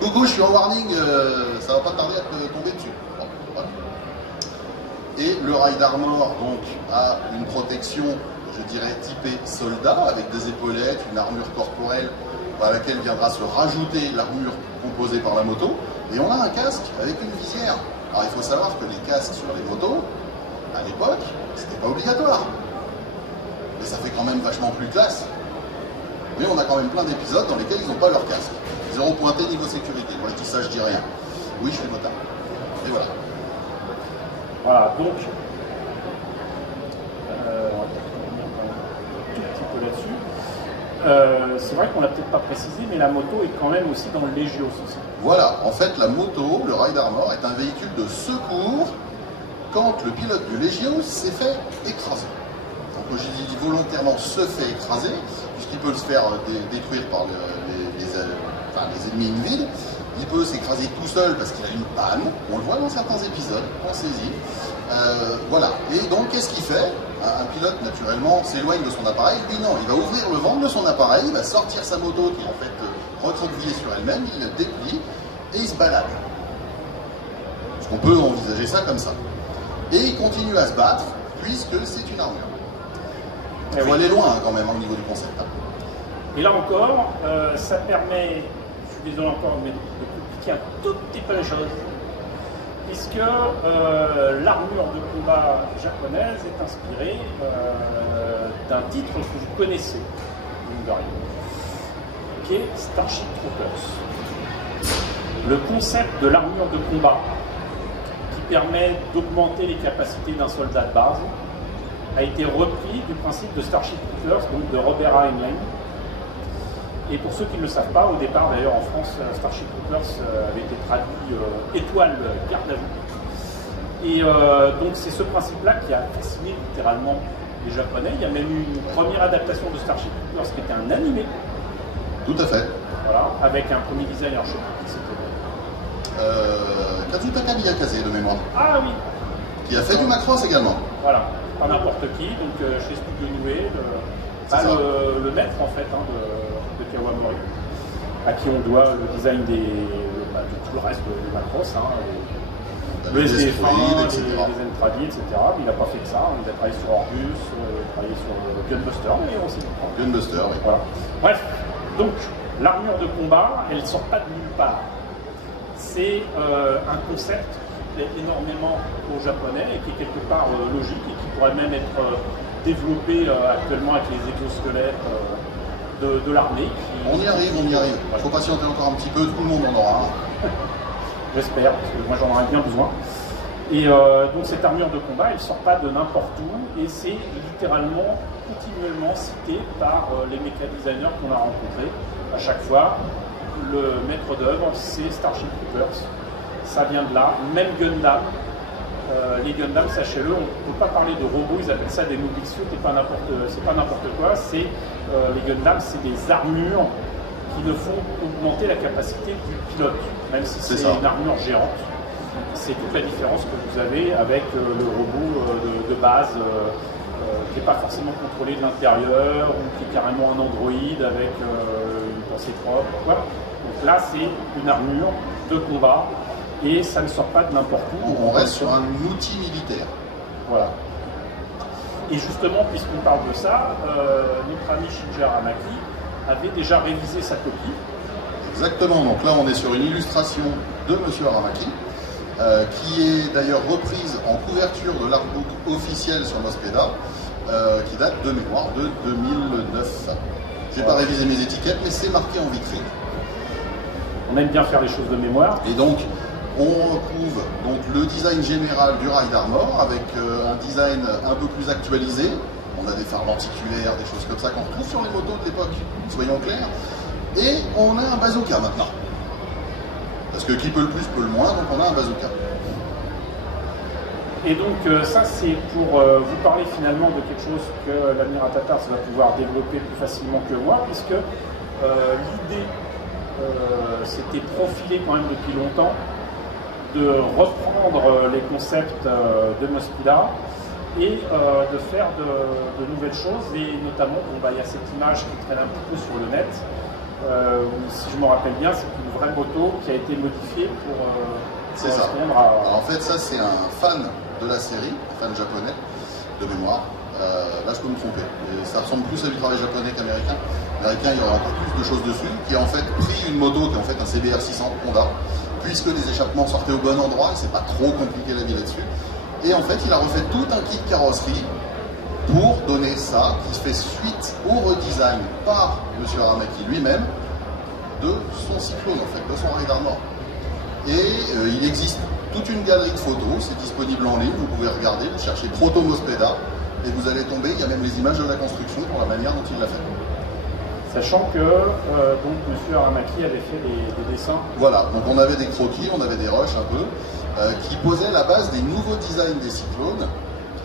Gogo, je suis en warning, ça va pas tarder à tomber dessus. Bon, voilà. Et le Ride Armor donc, a une protection, je dirais, typé soldat, avec des épaulettes, une armure corporelle à laquelle viendra se rajouter l'armure composée par la moto. Et on a un casque avec une visière. Alors il faut savoir que les casques sur les motos, à l'époque, c'était pas obligatoire. Mais ça fait quand même vachement plus classe. Mais on a quand même plein d'épisodes dans lesquels ils n'ont pas leur casque. Zéro pointé niveau sécurité. Moi je dis ça, je dis rien. Oui, je suis motard. Et voilà. Voilà, donc, on va revenir un tout petit peu là-dessus. C'est vrai qu'on l'a peut-être pas précisé, mais la moto est quand même aussi dans le Légios aussi. Voilà, en fait la moto, le Ride Armor, est un véhicule de secours quand le pilote du Légios s'est fait écraser. Donc j'ai dit volontairement se fait écraser, puisqu'il peut se faire détruire par les ennemis invides. Il peut s'écraser tout seul parce qu'il a une panne, on le voit dans certains épisodes, pensez-y. Voilà, et donc qu'est-ce qu'il fait? Un pilote naturellement s'éloigne de son appareil, lui non, il va ouvrir le ventre de son appareil, il va sortir sa moto qui est en fait recroquevillée sur elle-même, il la déplie et il se balade. Parce qu'on peut envisager ça comme ça. Et il continue à se battre puisque c'est une armure. Il faut aller loin quand même au niveau du concept. Et là encore, ça permet, je suis désolé encore, mais de compliquer un tout petit peu les choses, puisque l'armure de combat japonaise est inspirée d'un titre que vous connaissez, qui est Starship Troopers. Le concept de l'armure de combat, qui permet d'augmenter les capacités d'un soldat de base, a été repris du principe de Starship Troopers, donc de Robert Heinlein. Et pour ceux qui ne le savent pas, au départ d'ailleurs en France, Starship Troopers avait été traduit étoile garde à vue. Et donc c'est ce principe-là qui a fasciné littéralement les Japonais. Il y a même eu une première adaptation de Starship Troopers qui était un animé. Tout à fait. Voilà, avec un premier designer, je ne sais pas qui c'était. Kazutaka Miyakaze de mémoire. Ah oui. Qui a fait du Macross également. Voilà, pas n'importe qui, donc chez Studio Nue, le maître en fait de Kawamori, à qui on doit le design de tout le reste de Macross, le SDF1, les Entradi, etc. Mais il n'a pas fait que ça, il a travaillé sur Orbus, il a travaillé sur Gunbuster, mais aussi. Gunbuster, oui. Voilà. Bref, donc l'armure de combat, elle ne sort pas de nulle part. C'est un concept qui plaît énormément aux Japonais et qui est quelque part logique et qui pourrait même être développé actuellement avec les exosquelettes de l'armée. On y arrive, on y arrive. Il faut patienter encore un petit peu, tout le monde en aura un. J'espère, parce que moi j'en aurais bien besoin. Et donc cette armure de combat, elle ne sort pas de n'importe où et c'est littéralement continuellement cité par les méca designers qu'on a rencontrés. À chaque fois, le maître d'œuvre, c'est Starship Troopers. Ça vient de là. Même Gundam. Les Gundam, sachez-le, on ne peut pas parler de robots, ils appellent ça des mobile suits, c'est pas n'importe quoi. Les Gundam, c'est des armures qui ne font augmenter la capacité du pilote, même si c'est une armure géante. C'est toute la différence que vous avez avec le robot de base qui n'est pas forcément contrôlé de l'intérieur ou qui est carrément un androïde avec une pensée propre. Voilà. Donc là, c'est une armure de combat et ça ne sort pas de n'importe où. On reste sur un outil militaire. Voilà. Et justement, puisqu'on parle de ça, notre ami Shinji Aramaki avait déjà révisé sa copie. Exactement, donc là on est sur une illustration de Monsieur Aramaki, qui est d'ailleurs reprise en couverture de l'artbook officiel sur Mospeda, qui date de mémoire de 2009. Je n'ai pas révisé mes étiquettes, mais c'est marqué en vitrine. On aime bien faire les choses de mémoire. Et donc, on retrouve donc, le design général du Ride Armor avec un design un peu plus actualisé. On a des phares lenticulaires, des choses comme ça qu'on retrouve sur les motos de l'époque, soyons clairs. Et on a un bazooka maintenant. Parce que qui peut le plus peut le moins, donc on a un bazooka. Et donc ça c'est pour vous parler finalement de quelque chose que l'Admiral Tatars va pouvoir développer plus facilement que moi, puisque l'idée s'était profilée quand même depuis longtemps de reprendre les concepts de Mospida et de faire de nouvelles choses, et notamment il y a cette image qui traîne un petit peu sur le net, où, si je me rappelle bien, c'est une vraie moto qui a été modifiée pour correspondre à... Alors, en fait, ça c'est un fan de la série, un fan japonais de mémoire, Là, je peux me tromper. Et ça ressemble plus à du travail japonais qu'américain. Américain, il y aura encore plus de choses dessus, qui a en fait pris une moto qui est en fait un CBR 600 Honda, puisque les échappements sortaient au bon endroit, et c'est pas trop compliqué la vie là-dessus. Et en fait, il a refait tout un kit carrosserie pour donner ça, qui fait suite au redesign par M. Aramaki lui-même de son Cyclone, en fait, de son Ride Armor. Et il existe toute une galerie de photos, c'est disponible en ligne, vous pouvez regarder, vous cherchez Proto Mospeda, et vous allez tomber, il y a même les images de la construction pour la manière dont il l'a fait. Sachant que donc M. Aramaki avait fait des dessins. Voilà, donc on avait des croquis, on avait des rushs un peu, qui posaient la base des nouveaux designs des cyclones.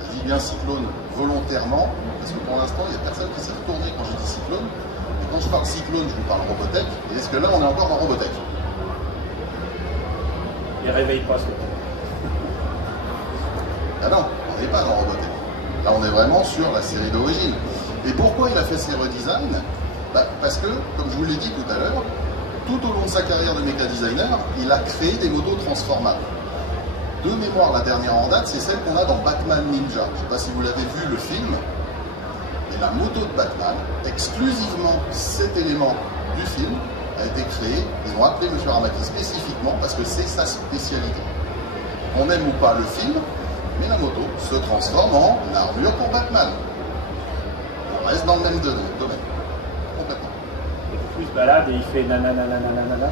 Je dis bien cyclone volontairement, parce que pour l'instant, il n'y a personne qui s'est retourné quand je dis cyclone. Et quand je parle cyclone, je vous parle Robotech. Et est-ce que là, on est encore dans Robotech? Il réveille pas ce Ah non, on n'est pas dans Robotech. Là, on est vraiment sur la série d'origine. Et pourquoi il a fait ces redesigns? Parce que, comme je vous l'ai dit tout à l'heure, tout au long de sa carrière de méca designer, il a créé des motos transformables. De mémoire, la dernière en date, c'est celle qu'on a dans Batman Ninja. Je ne sais pas si vous l'avez vu, le film. Et la moto de Batman, exclusivement cet élément du film, a été créé. Ils ont appelé M. Aramaki spécifiquement parce que c'est sa spécialité. On aime ou pas le film, mais la moto se transforme en armure pour Batman. On reste dans le même domaine. Complètement. Et plus se balade et il fait nanananananana.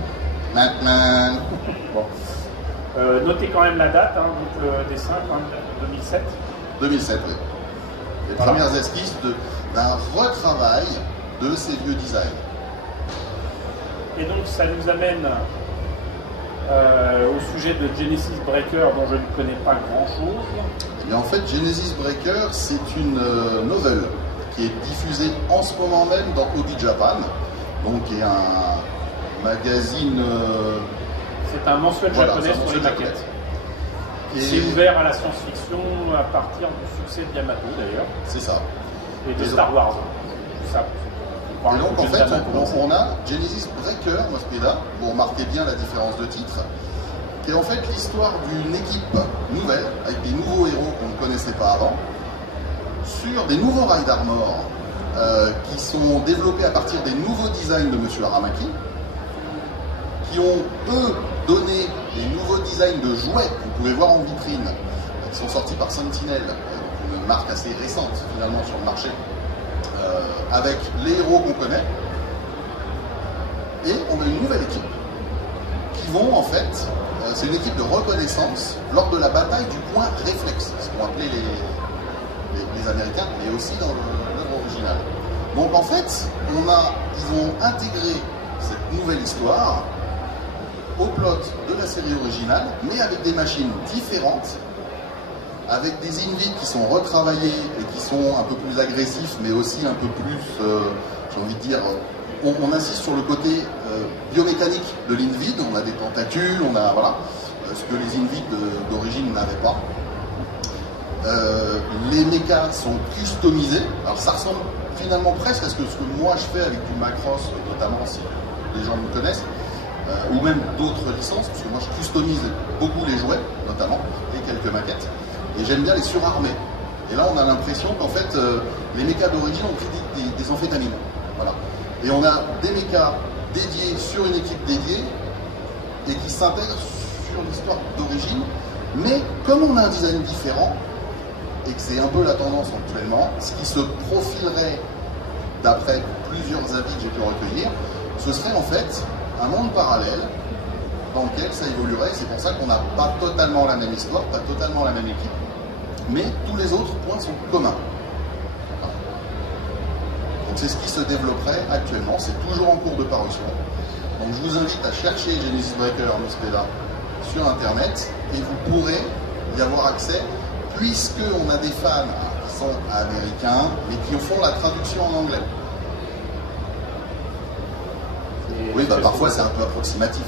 Batman. Bon. Notez quand même la date, hein, donc le dessin, quand même, 2007. 2007, oui. Les premières esquisses d'un retravail de ces vieux designs. Et donc ça nous amène au sujet de Genesis Breaker, dont je ne connais pas grand-chose. Eh bien, en fait, Genesis Breaker, c'est une nouvelle qui est diffusée en ce moment même dans Hobby Japan, donc qui est un magazine... C'est un mensuel japonais sur les maquettes. C'est ouvert à la science-fiction à partir du succès de Yamato d'ailleurs. C'est ça. Et de Star Wars. Ça, et donc en fait, on a Genesis Breaker, Mospeda, vous remarquez bien la différence de titre, qui est en fait l'histoire d'une équipe nouvelle, avec des nouveaux héros qu'on ne connaissait pas avant, sur des nouveaux Ride Armor qui sont développés à partir des nouveaux designs de M. Aramaki, qui ont, eux, donné des nouveaux designs de jouets que vous pouvez voir en vitrine, qui sont sortis par Sentinel, une marque assez récente finalement sur le marché, avec les héros qu'on connaît. Et on a une nouvelle équipe qui vont en fait, c'est une équipe de reconnaissance lors de la bataille du point réflexe, ce qu'ont appelé les Américains, mais aussi dans l'œuvre originale. Donc en fait, ils ont intégré cette nouvelle histoire au plot de la série originale, mais avec des machines différentes, avec des Invicts qui sont retravaillés et qui sont un peu plus agressifs, mais aussi un peu plus, j'ai envie de dire, on insiste sur le côté biomécanique de l'Invid, on a des tentacules, on a, voilà, ce que les Invicts d'origine n'avaient pas. Les mechas sont customisés, alors ça ressemble finalement presque à ce que moi je fais avec du Macross, notamment si les gens me connaissent, ou même d'autres licences, parce que moi je customise beaucoup les jouets, notamment, et quelques maquettes, et j'aime bien les surarmer. Et là on a l'impression qu'en fait, les mechas d'origine ont pris des amphétamines. Voilà. Et on a des mechas dédiés sur une équipe dédiée, et qui s'intègrent sur l'histoire d'origine, mais comme on a un design différent, et que c'est un peu la tendance actuellement, ce qui se profilerait, d'après plusieurs avis que j'ai pu recueillir, ce serait en fait un monde parallèle dans lequel ça évoluerait. C'est pour ça qu'on n'a pas totalement la même histoire, pas totalement la même équipe, mais tous les autres points sont communs. Voilà. Donc c'est ce qui se développerait actuellement, c'est toujours en cours de parution. Donc je vous invite à chercher Genesis Breaker Mospeda sur internet et vous pourrez y avoir accès, puisqu'on a des fans qui sont américains mais qui font la traduction en anglais. Oui, parfois c'est un peu approximatif.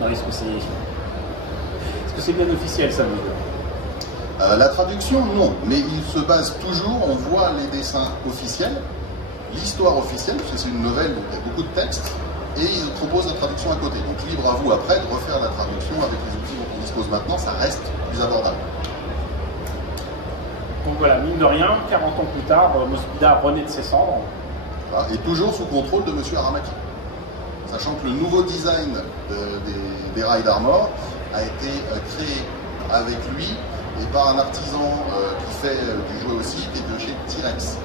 Non, est-ce que c'est bien officiel ça, la traduction, non, mais il se base toujours, on voit les dessins officiels, l'histoire officielle, parce que c'est une nouvelle, donc il y a beaucoup de textes, et ils proposent la traduction à côté. Donc libre à vous après de refaire la traduction avec les outils dont on dispose maintenant, ça reste plus abordable. Donc voilà, mine de rien, 40 ans plus tard, Mospeada renaît de ses cendres. Voilà, et toujours sous contrôle de M. Aramaki. Sachant que le nouveau design des rails d'Armor a été créé avec lui et par un artisan qui fait du jouet aussi, qui est de chez T-Rex.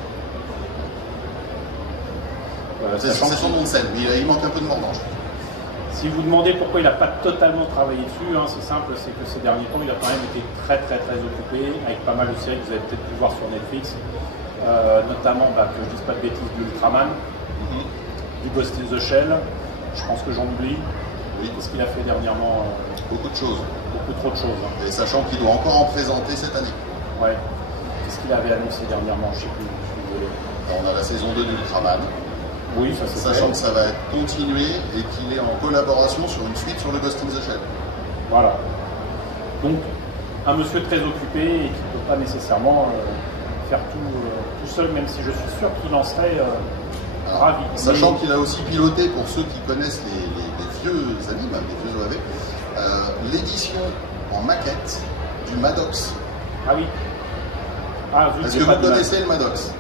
C'est son nom de scène, mais il manque un peu de mordange. Si vous demandez pourquoi il n'a pas totalement travaillé dessus, hein, c'est simple, c'est que ces derniers temps, il a quand même été très occupé avec pas mal de séries que vous avez peut-être pu voir sur Netflix, notamment, que je ne dise pas de bêtises, du Ultraman, du Ghost in the Shell, je pense que j'en oublie. Oui. Qu'est-ce qu'il a fait dernièrement Beaucoup de choses. Beaucoup trop de choses. Hein. Et sachant qu'il doit encore en présenter cette année. Ouais. Qu'est-ce qu'il avait annoncé dernièrement? Je ne sais plus. On a la saison 2 d'Ultraman. Oui, ça c'est sachant que ça va être continué et qu'il est en collaboration sur une suite sur le Ghost in the Shell. Voilà. Donc, un monsieur très occupé et qui ne peut pas nécessairement faire tout seul, même si je suis sûr qu'il en serait ravi. Sachant qu'il a aussi piloté, pour ceux qui connaissent les vieux animes, les vieux OAV, l'édition en maquette du Maddox. Ah oui. Est-ce que vous connaissez le Maddox?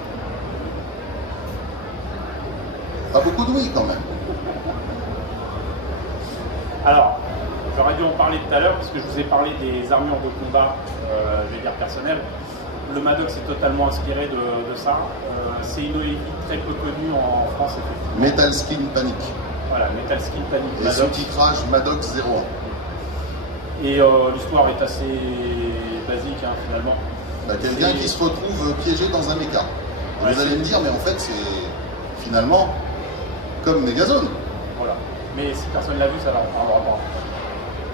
Pas beaucoup de oui quand même. Alors, j'aurais dû en parler tout à l'heure parce que je vous ai parlé des armures de combat, je vais dire personnelles. Le Maddox est totalement inspiré de ça. C'est une OEV très peu connue en France, effectivement. Metal Skin Panic. Voilà, Metal Skin Panic. Et sous-titrage Maddox 01. Et l'histoire est assez basique, hein, finalement. Quelqu'un qui se retrouve piégé dans un méca. Ouais, vous allez me dire, mais en fait, c'est finalement comme Megazone. Voilà. Mais si personne ne l'a vu, ça va, on parlera pas.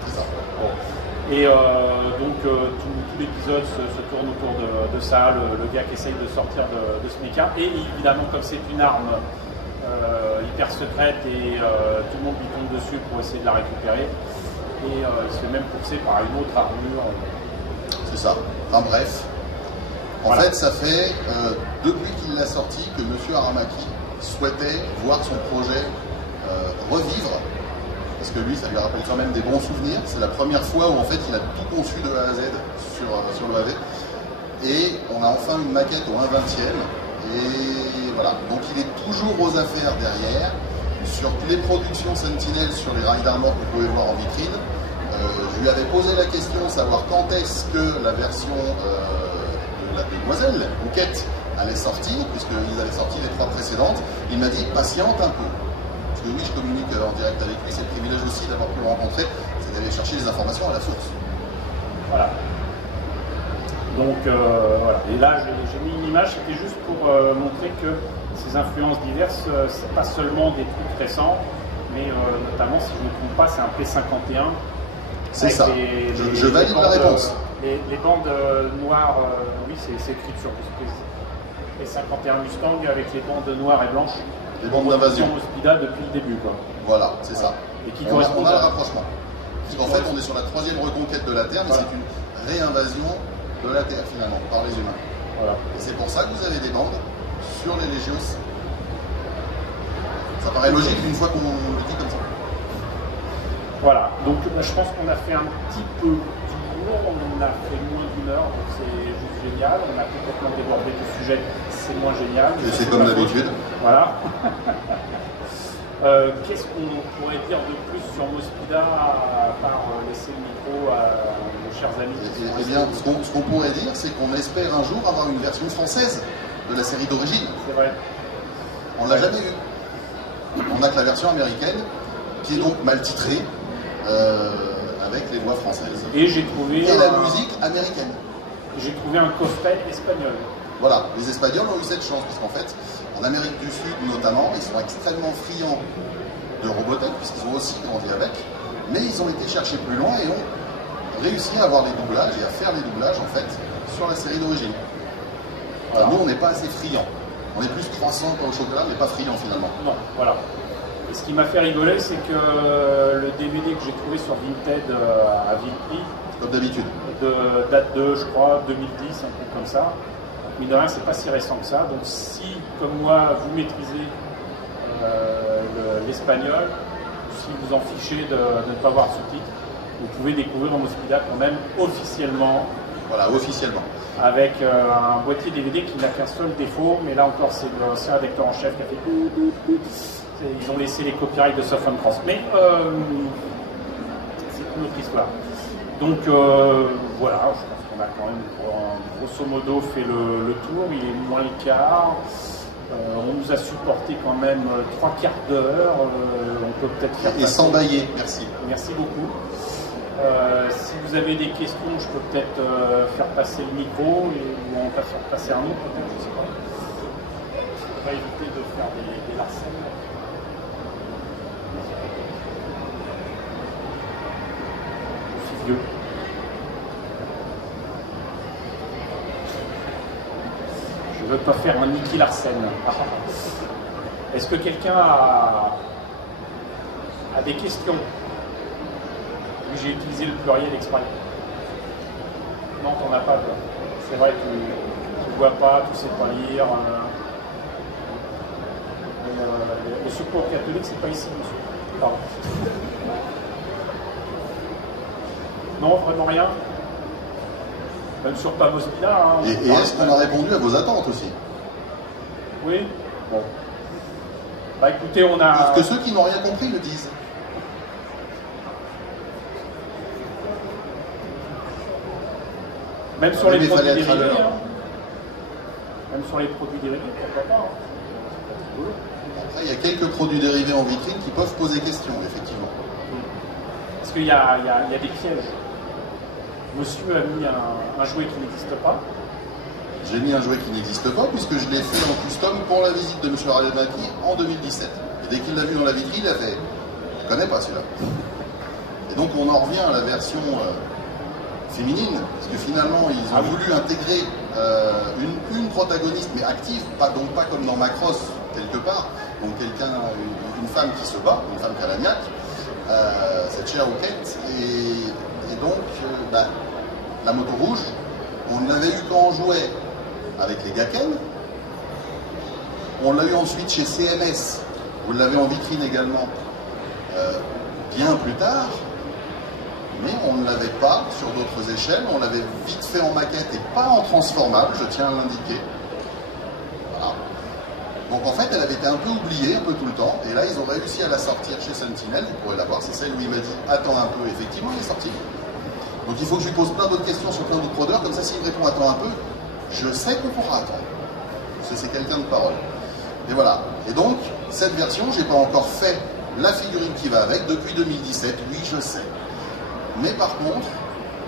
C'est ça. Bon. Et donc, tout l'épisode se tourne autour de ça, le gars qui essaye de sortir de ce méca. Et évidemment, comme c'est une arme hyper secrète et tout le monde lui tombe dessus pour essayer de la récupérer. Et il se fait même pousser par une autre armure. C'est ça. Enfin bref. En fait, ça fait depuis qu'il l'a sorti que M. Aramaki souhaitait voir son projet revivre, parce que lui, ça lui rappelle quand même des bons souvenirs. C'est la première fois où en fait il a tout conçu de A à Z sur l'OAV. Et on a enfin une maquette au 1/20e. Et voilà. Donc il est toujours aux affaires derrière. Sur les productions Sentinel, sur les rails d'Armor que vous pouvez voir en vitrine, je lui avais posé la question de savoir quand est-ce que la version de la demoiselle, Bouquette, allait sortir, puisqu'ils avaient sorti les 3 précédentes. Il m'a dit patiente un peu. Parce que oui, je communique en direct avec lui, c'est le privilège aussi d'avoir pu le rencontrer, c'est d'aller chercher les informations à la source. Voilà. Donc voilà. Et là, j'ai mis une image, c'était juste pour montrer que ces influences diverses, c'est pas seulement des trucs récents, mais notamment, si je ne me trompe pas, c'est un P51. C'est ça. Je valide la réponse. Les bandes noires, oui, c'est écrit sur les 51 Mustang avec les bandes noires et blanches. Les bandes d'invasion. Mospeada depuis le début, quoi. Voilà, c'est ça. Et qui on a le rapprochement. Parce qu'en fait, on est sur la 3e reconquête de la Terre, mais c'est une réinvasion de la Terre finalement, par les humains. Voilà. Et c'est pour ça que vous avez des bandes sur les Légios. Ça paraît logique une fois qu'on le dit comme ça. Voilà, donc je pense qu'on a fait un petit peu du cours, on a fait moins d'1 heure, donc c'est juste génial. On a complètement débordé le sujet, c'est moins génial. Et c'est comme d'habitude. Voilà. Qu'est-ce qu'on pourrait dire de plus sur Mospeada, à part laisser le micro à nos chers amis? Eh bien, ce qu'on pourrait dire, c'est qu'on espère un jour avoir une version française de la série d'origine. C'est vrai. On ne l'a jamais eu. On n'a que la version américaine, qui est donc mal titrée, avec les voix françaises. Et j'ai trouvé... Et la musique américaine. J'ai trouvé un coffret espagnol. Voilà, les Espagnols ont eu cette chance, parce qu'en fait, en Amérique du Sud notamment, ils sont extrêmement friands de Robotech, puisqu'ils ont aussi grandi avec, mais ils ont été chercher plus loin et ont réussi à avoir les doublages et à faire les doublages, en fait, sur la série d'origine. Voilà. Nous, on n'est pas assez friands. On est plus croissant au chocolat, mais pas friand finalement. Non, voilà. Et ce qui m'a fait rigoler, c'est que le DVD que j'ai trouvé sur Vinted à vil prix, comme d'habitude, date de, je crois, 2010, un truc comme ça. Mais de rien, c'est pas si récent que ça. Donc si, comme moi, vous maîtrisez l'espagnol, si vous en fichez de ne pas voir ce titre, vous pouvez découvrir Mospeada quand même officiellement. Voilà, officiellement. avec un boîtier DVD qui n'a qu'un seul défaut, mais là encore c'est le rédacteur en chef qui a fait ils ont laissé les copyrights de Soft and Cross, mais c'est une autre histoire. Donc voilà, je pense qu'on a quand même grosso modo fait le tour, il est moins le quart. On nous a supporté quand même 3 quarts d'heure, on peut peut-être faire Et sans bailler, merci. Merci beaucoup. Si vous avez des questions, je peux peut-être faire passer le micro ou on va faire passer un autre peut-être, je ne sais pas. On va éviter de faire des larcènes. Je suis vieux. Je ne veux pas faire un Nicky Larsen. Est-ce que quelqu'un a des questions? J'ai utilisé le pluriel exprès. Non, t'en as pas. C'est vrai que tu ne vois pas, tu ne sais pas lire. Le secours catholique, c'est pas ici, monsieur. Pardon. Non, vraiment rien. Même sur Pamospina. Hein, et est-ce qu'on a répondu à vos attentes aussi? Oui. Bon. Bah écoutez, on a. Parce que ceux qui n'ont rien compris le disent. Même sur les produits fallait être à dérivés. l'heure. Même sur les produits dérivés, pourquoi pas. Hein. Après, il y a quelques produits dérivés en vitrine qui peuvent poser question, effectivement. Parce qu'il y a des pièges. Monsieur a mis un jouet qui n'existe pas. J'ai mis un jouet qui n'existe pas puisque je l'ai fait en custom pour la visite de M. Rademaky en 2017. Et dès qu'il l'a vu dans la vitrine, il a fait « Je ne connais pas celui-là ». Et donc on en revient à la version féminine, parce que finalement ils ont voulu intégrer une protagoniste mais active, donc pas comme dans Macross quelque part, donc une femme qui se bat, une femme canadienne, cette chère Roquette, et donc la moto rouge, on l'avait eu quand on jouait avec les Gaken, on l'a eu ensuite chez CMS, vous l'avez en vitrine également bien plus tard, mais on ne l'avait pas sur d'autres échelles, on l'avait vite fait en maquette et pas en transformable, je tiens à l'indiquer. Voilà. Donc en fait elle avait été un peu oubliée un peu tout le temps, et là ils ont réussi à la sortir chez Sentinel, vous pourrez la voir, c'est celle où il m'a dit attends un peu, effectivement elle est sortie. Donc il faut que je lui pose plein d'autres questions sur plein d'autres prodeurs, comme ça s'il me répond attends un peu, je sais qu'on pourra attendre. Parce que c'est quelqu'un de parole. Et voilà. Et donc, cette version, j'ai pas encore fait la figurine qui va avec depuis 2017, oui je sais. Mais par contre,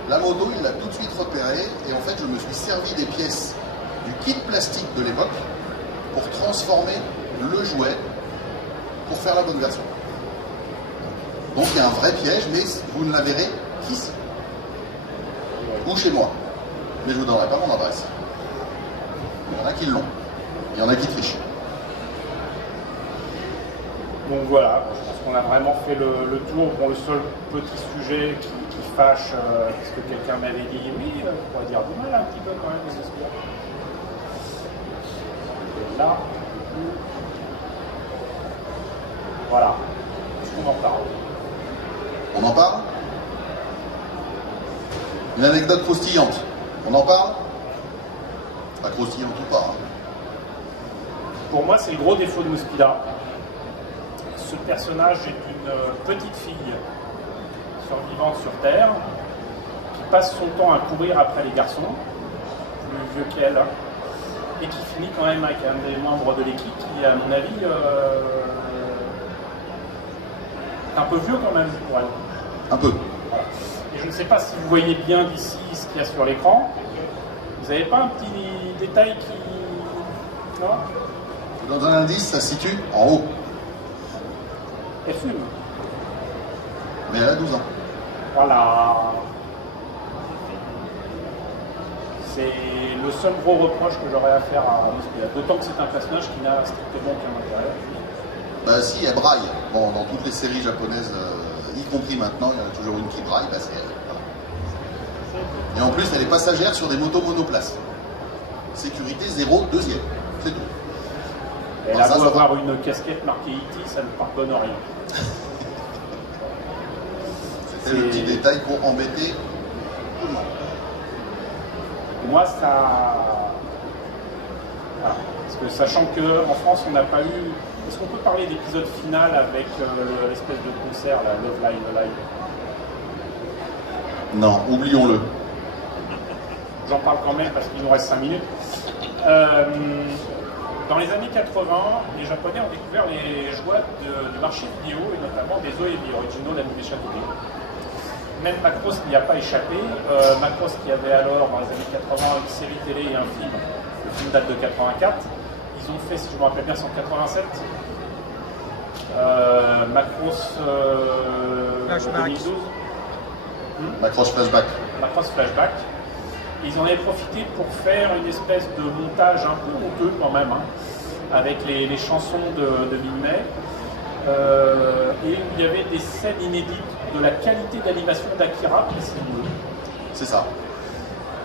la moto, il l'a tout de suite repérée, et en fait je me suis servi des pièces du kit plastique de l'époque pour transformer le jouet pour faire la bonne version. Donc il y a un vrai piège, mais vous ne la verrez qu'ici. Ou chez moi. Mais je ne vous donnerai pas mon adresse. Il y en a qui l'ont. Il y en a qui trichent. Donc voilà, je pense qu'on a vraiment fait le tour. Bon, le seul petit sujet qui fâche, parce que quelqu'un m'avait dit, oui, on pourrait dire du mal un petit peu quand même, c'est sûr. Et là, voilà. Est-ce qu'on en parle? On en parle? Une anecdote croustillante. On en parle? Pas croustillante ou pas. Hein. Pour moi, c'est le gros défaut de Mouspida. Ce personnage est une petite fille survivante sur Terre qui passe son temps à courir après les garçons, plus vieux qu'elle, et qui finit quand même avec un des membres de l'équipe qui, à mon avis, est un peu vieux quand même pour elle. Un peu. Voilà. Et je ne sais pas si vous voyez bien d'ici ce qu'il y a sur l'écran. Vous n'avez pas un petit détail qui... Non ? Dans un indice, ça se situe en haut. Elle fume. Mais elle a 12 ans. Voilà. C'est le seul gros reproche que j'aurais à faire à Mouspida. D'autant que c'est un personnage qui n'a strictement aucun intérêt. Bah si, elle braille. Bon, dans toutes les séries japonaises, y compris maintenant, il y en a toujours une qui braille, bah c'est elle. Voilà. Et en plus, elle est passagère sur des motos monoplaces. Sécurité 0, deuxième. C'est tout. Elle a beau avoir une casquette marquée E.T., ça ne pardonne rien. C'était le petit détail pour embêter tout le monde. moi, ça... Voilà. Parce que sachant qu'en France, on n'a pas eu... Est-ce qu'on peut parler d'épisode final avec l'espèce de concert, la Love Live Live? Non, oublions-le. J'en parle quand même parce qu'il nous reste 5 minutes. Dans les années 80, les Japonais ont découvert les joies du marché vidéo et notamment des OEV, Original Animation Video. Même Macross n'y a pas échappé. Macross qui avait alors, dans les années 80, une série télé et un film. Le film date de 84. Ils ont fait, si je me rappelle bien, 187. Macross Flashback. 2012. Macross Flashback. Macross Flashback. Ils en avaient profité pour faire une espèce de montage un peu honteux quand même, hein, avec les chansons de Mid-May. Et où il y avait des scènes inédites de la qualité d'animation d'Akira, précisément. C'est ça.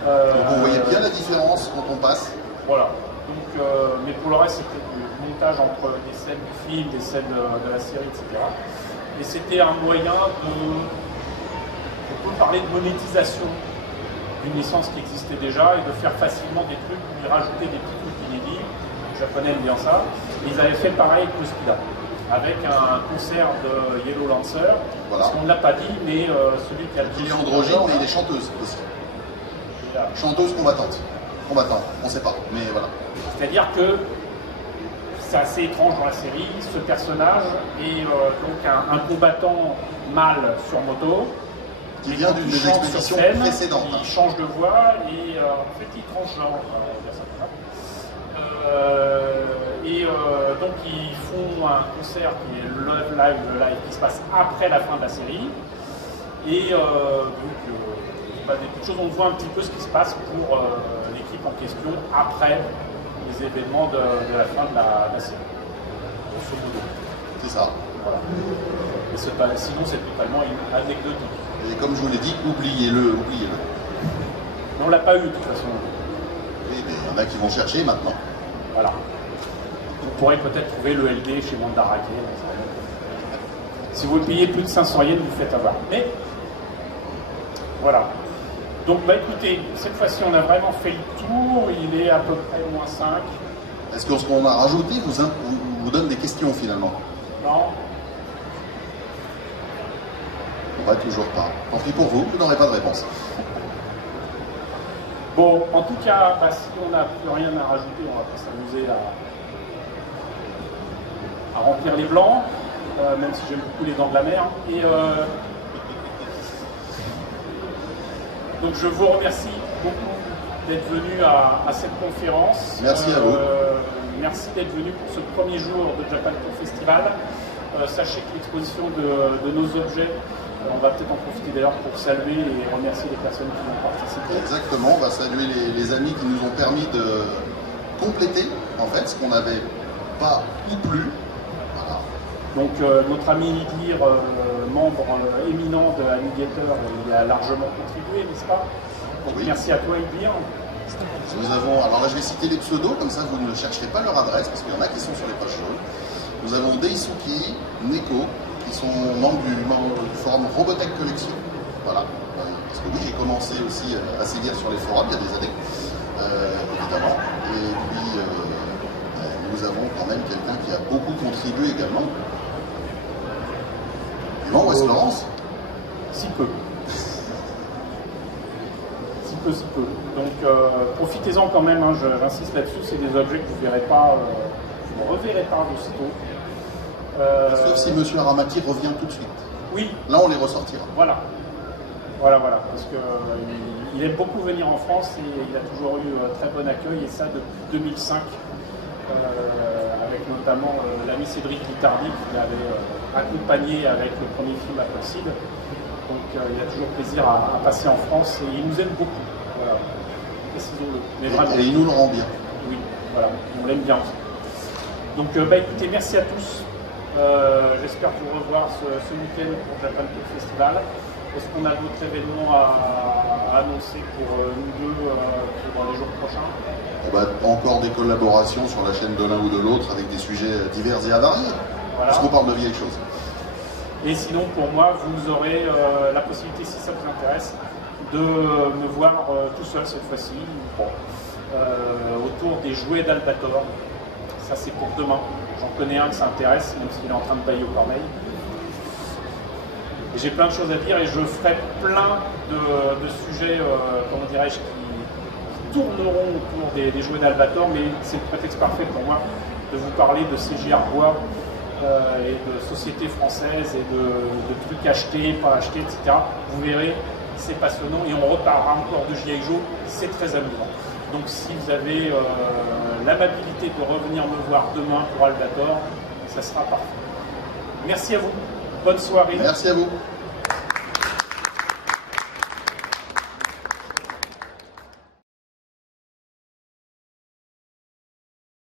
Donc on voyait bien la différence quand on passe. Voilà. Donc, mais pour le reste, c'était du montage entre des scènes du film, des scènes de la série, etc. Et c'était un moyen on peut parler de monétisation d'une licence qui existait déjà et de faire facilement des trucs, lui rajouter des petits trucs inédits. Les Japonais aiment bien ça. Et ils avaient fait pareil avec le Speeda, avec un concert de Yellow Lancer. Voilà. Parce qu'on ne l'a pas dit, mais celui qui a le Il est androgyne, mais il est chanteuse aussi. Chanteuse combattante. Combattant, on ne sait pas, mais voilà. C'est-à-dire que c'est assez étrange dans la série, ce personnage est donc un combattant mâle sur moto, Qui vient d'une des expéditions précédentes. Il change de voix et en fait il transgenre, on va dire ça comme ça. Donc ils font un concert qui est le live qui se passe après la fin de la série. Et donc des petites choses, on voit un petit peu ce qui se passe pour l'équipe en question après les événements de la fin de la série. Grosso modo. C'est ça. Voilà. Et sinon c'est totalement anecdotique. Et comme je vous l'ai dit, oubliez-le, oubliez-le. Mais on l'a pas eu de toute façon. Oui, mais il y en a qui vont chercher maintenant. Voilà. Vous pourrez peut-être trouver le LD chez Mandarake. Si vous payez plus de 500 yens, vous faites avoir. Mais voilà. Donc bah écoutez, cette fois-ci on a vraiment fait le tour, il est à peu près -5. Est-ce que ce qu'on a rajouté vous donne des questions finalement? Non. Bah, toujours pas. Tant pis pour vous, vous n'aurez pas de réponse. Bon, en tout cas, si on n'a plus rien à rajouter, on va pas s'amuser à remplir les blancs, même si j'aime beaucoup les dents de la mer. Et donc je vous remercie beaucoup d'être venu à cette conférence. Merci à vous. Merci d'être venu pour ce premier jour de Japan Tour Festival. Sachez que l'exposition de nos objets, on va peut-être en profiter d'ailleurs pour saluer et remercier les personnes qui ont participé. Exactement, on va saluer les amis qui nous ont permis de compléter en fait ce qu'on n'avait pas ou plus. Voilà. Donc notre ami Idir, membre éminent de Alligator, il a largement contribué, n'est-ce pas? Donc Oui. merci à toi Idir. Nous avons, alors là je vais citer les pseudos, comme ça vous ne chercherez pas leur adresse, parce qu'il y en a qui sont sur les pages jaunes. Nous avons Deisuki, Neko, qui sont membres du forum Robotech Collection. Voilà. Parce que oui, j'ai commencé aussi à sévir sur les forums il y a des années, évidemment. Et puis, nous avons quand même quelqu'un qui a beaucoup contribué également. Vivant West Laurence. Si peu. Si peu, si peu. Donc profitez-en quand même, hein, j'insiste là-dessus, c'est des objets que vous ne verrez pas, vous ne reverrez pas aussitôt. Sauf si M. Aramaki revient tout de suite. Oui. Là, on les ressortira. Voilà. Voilà, parce qu'il aime beaucoup venir en France et il a toujours eu très bon accueil, et ça depuis 2005, avec notamment l'ami Cédric Littardi qui l'avait accompagné avec le premier film Apocide. Donc il a toujours plaisir à passer en France et il nous aime beaucoup. Voilà. Précisons-le. Mais vraiment. Et il nous le rend bien. Oui, voilà, on l'aime bien. Donc écoutez, merci à tous. J'espère vous revoir ce week-end pour Japan Tour Festival. Est-ce qu'on a d'autres événements à annoncer pour nous deux pour les jours prochains? Encore des collaborations sur la chaîne de l'un ou de l'autre avec des sujets divers et avariés. Voilà. Parce qu'on parle de vieilles choses. Et sinon, pour moi, vous aurez la possibilité, si ça vous intéresse, de me voir tout seul cette fois-ci, bon, autour des jouets d'Albator. Ça c'est pour demain. J'en connais un qui s'intéresse, même s'il est en train de bailler aux corneilles. J'ai plein de choses à dire et je ferai plein de sujets, comment dirais-je, qui tourneront autour des jouets d'Albator, mais c'est le prétexte parfait pour moi de vous parler de CJ Arbois et de sociétés françaises et de trucs achetés, pas achetés, etc. Vous verrez, c'est passionnant et on reparlera encore de G.I. Joe, c'est très amusant. Donc si vous avez l'amabilité de revenir me voir demain pour Albator, ça sera parfait. Merci à vous, bonne soirée. Merci à vous.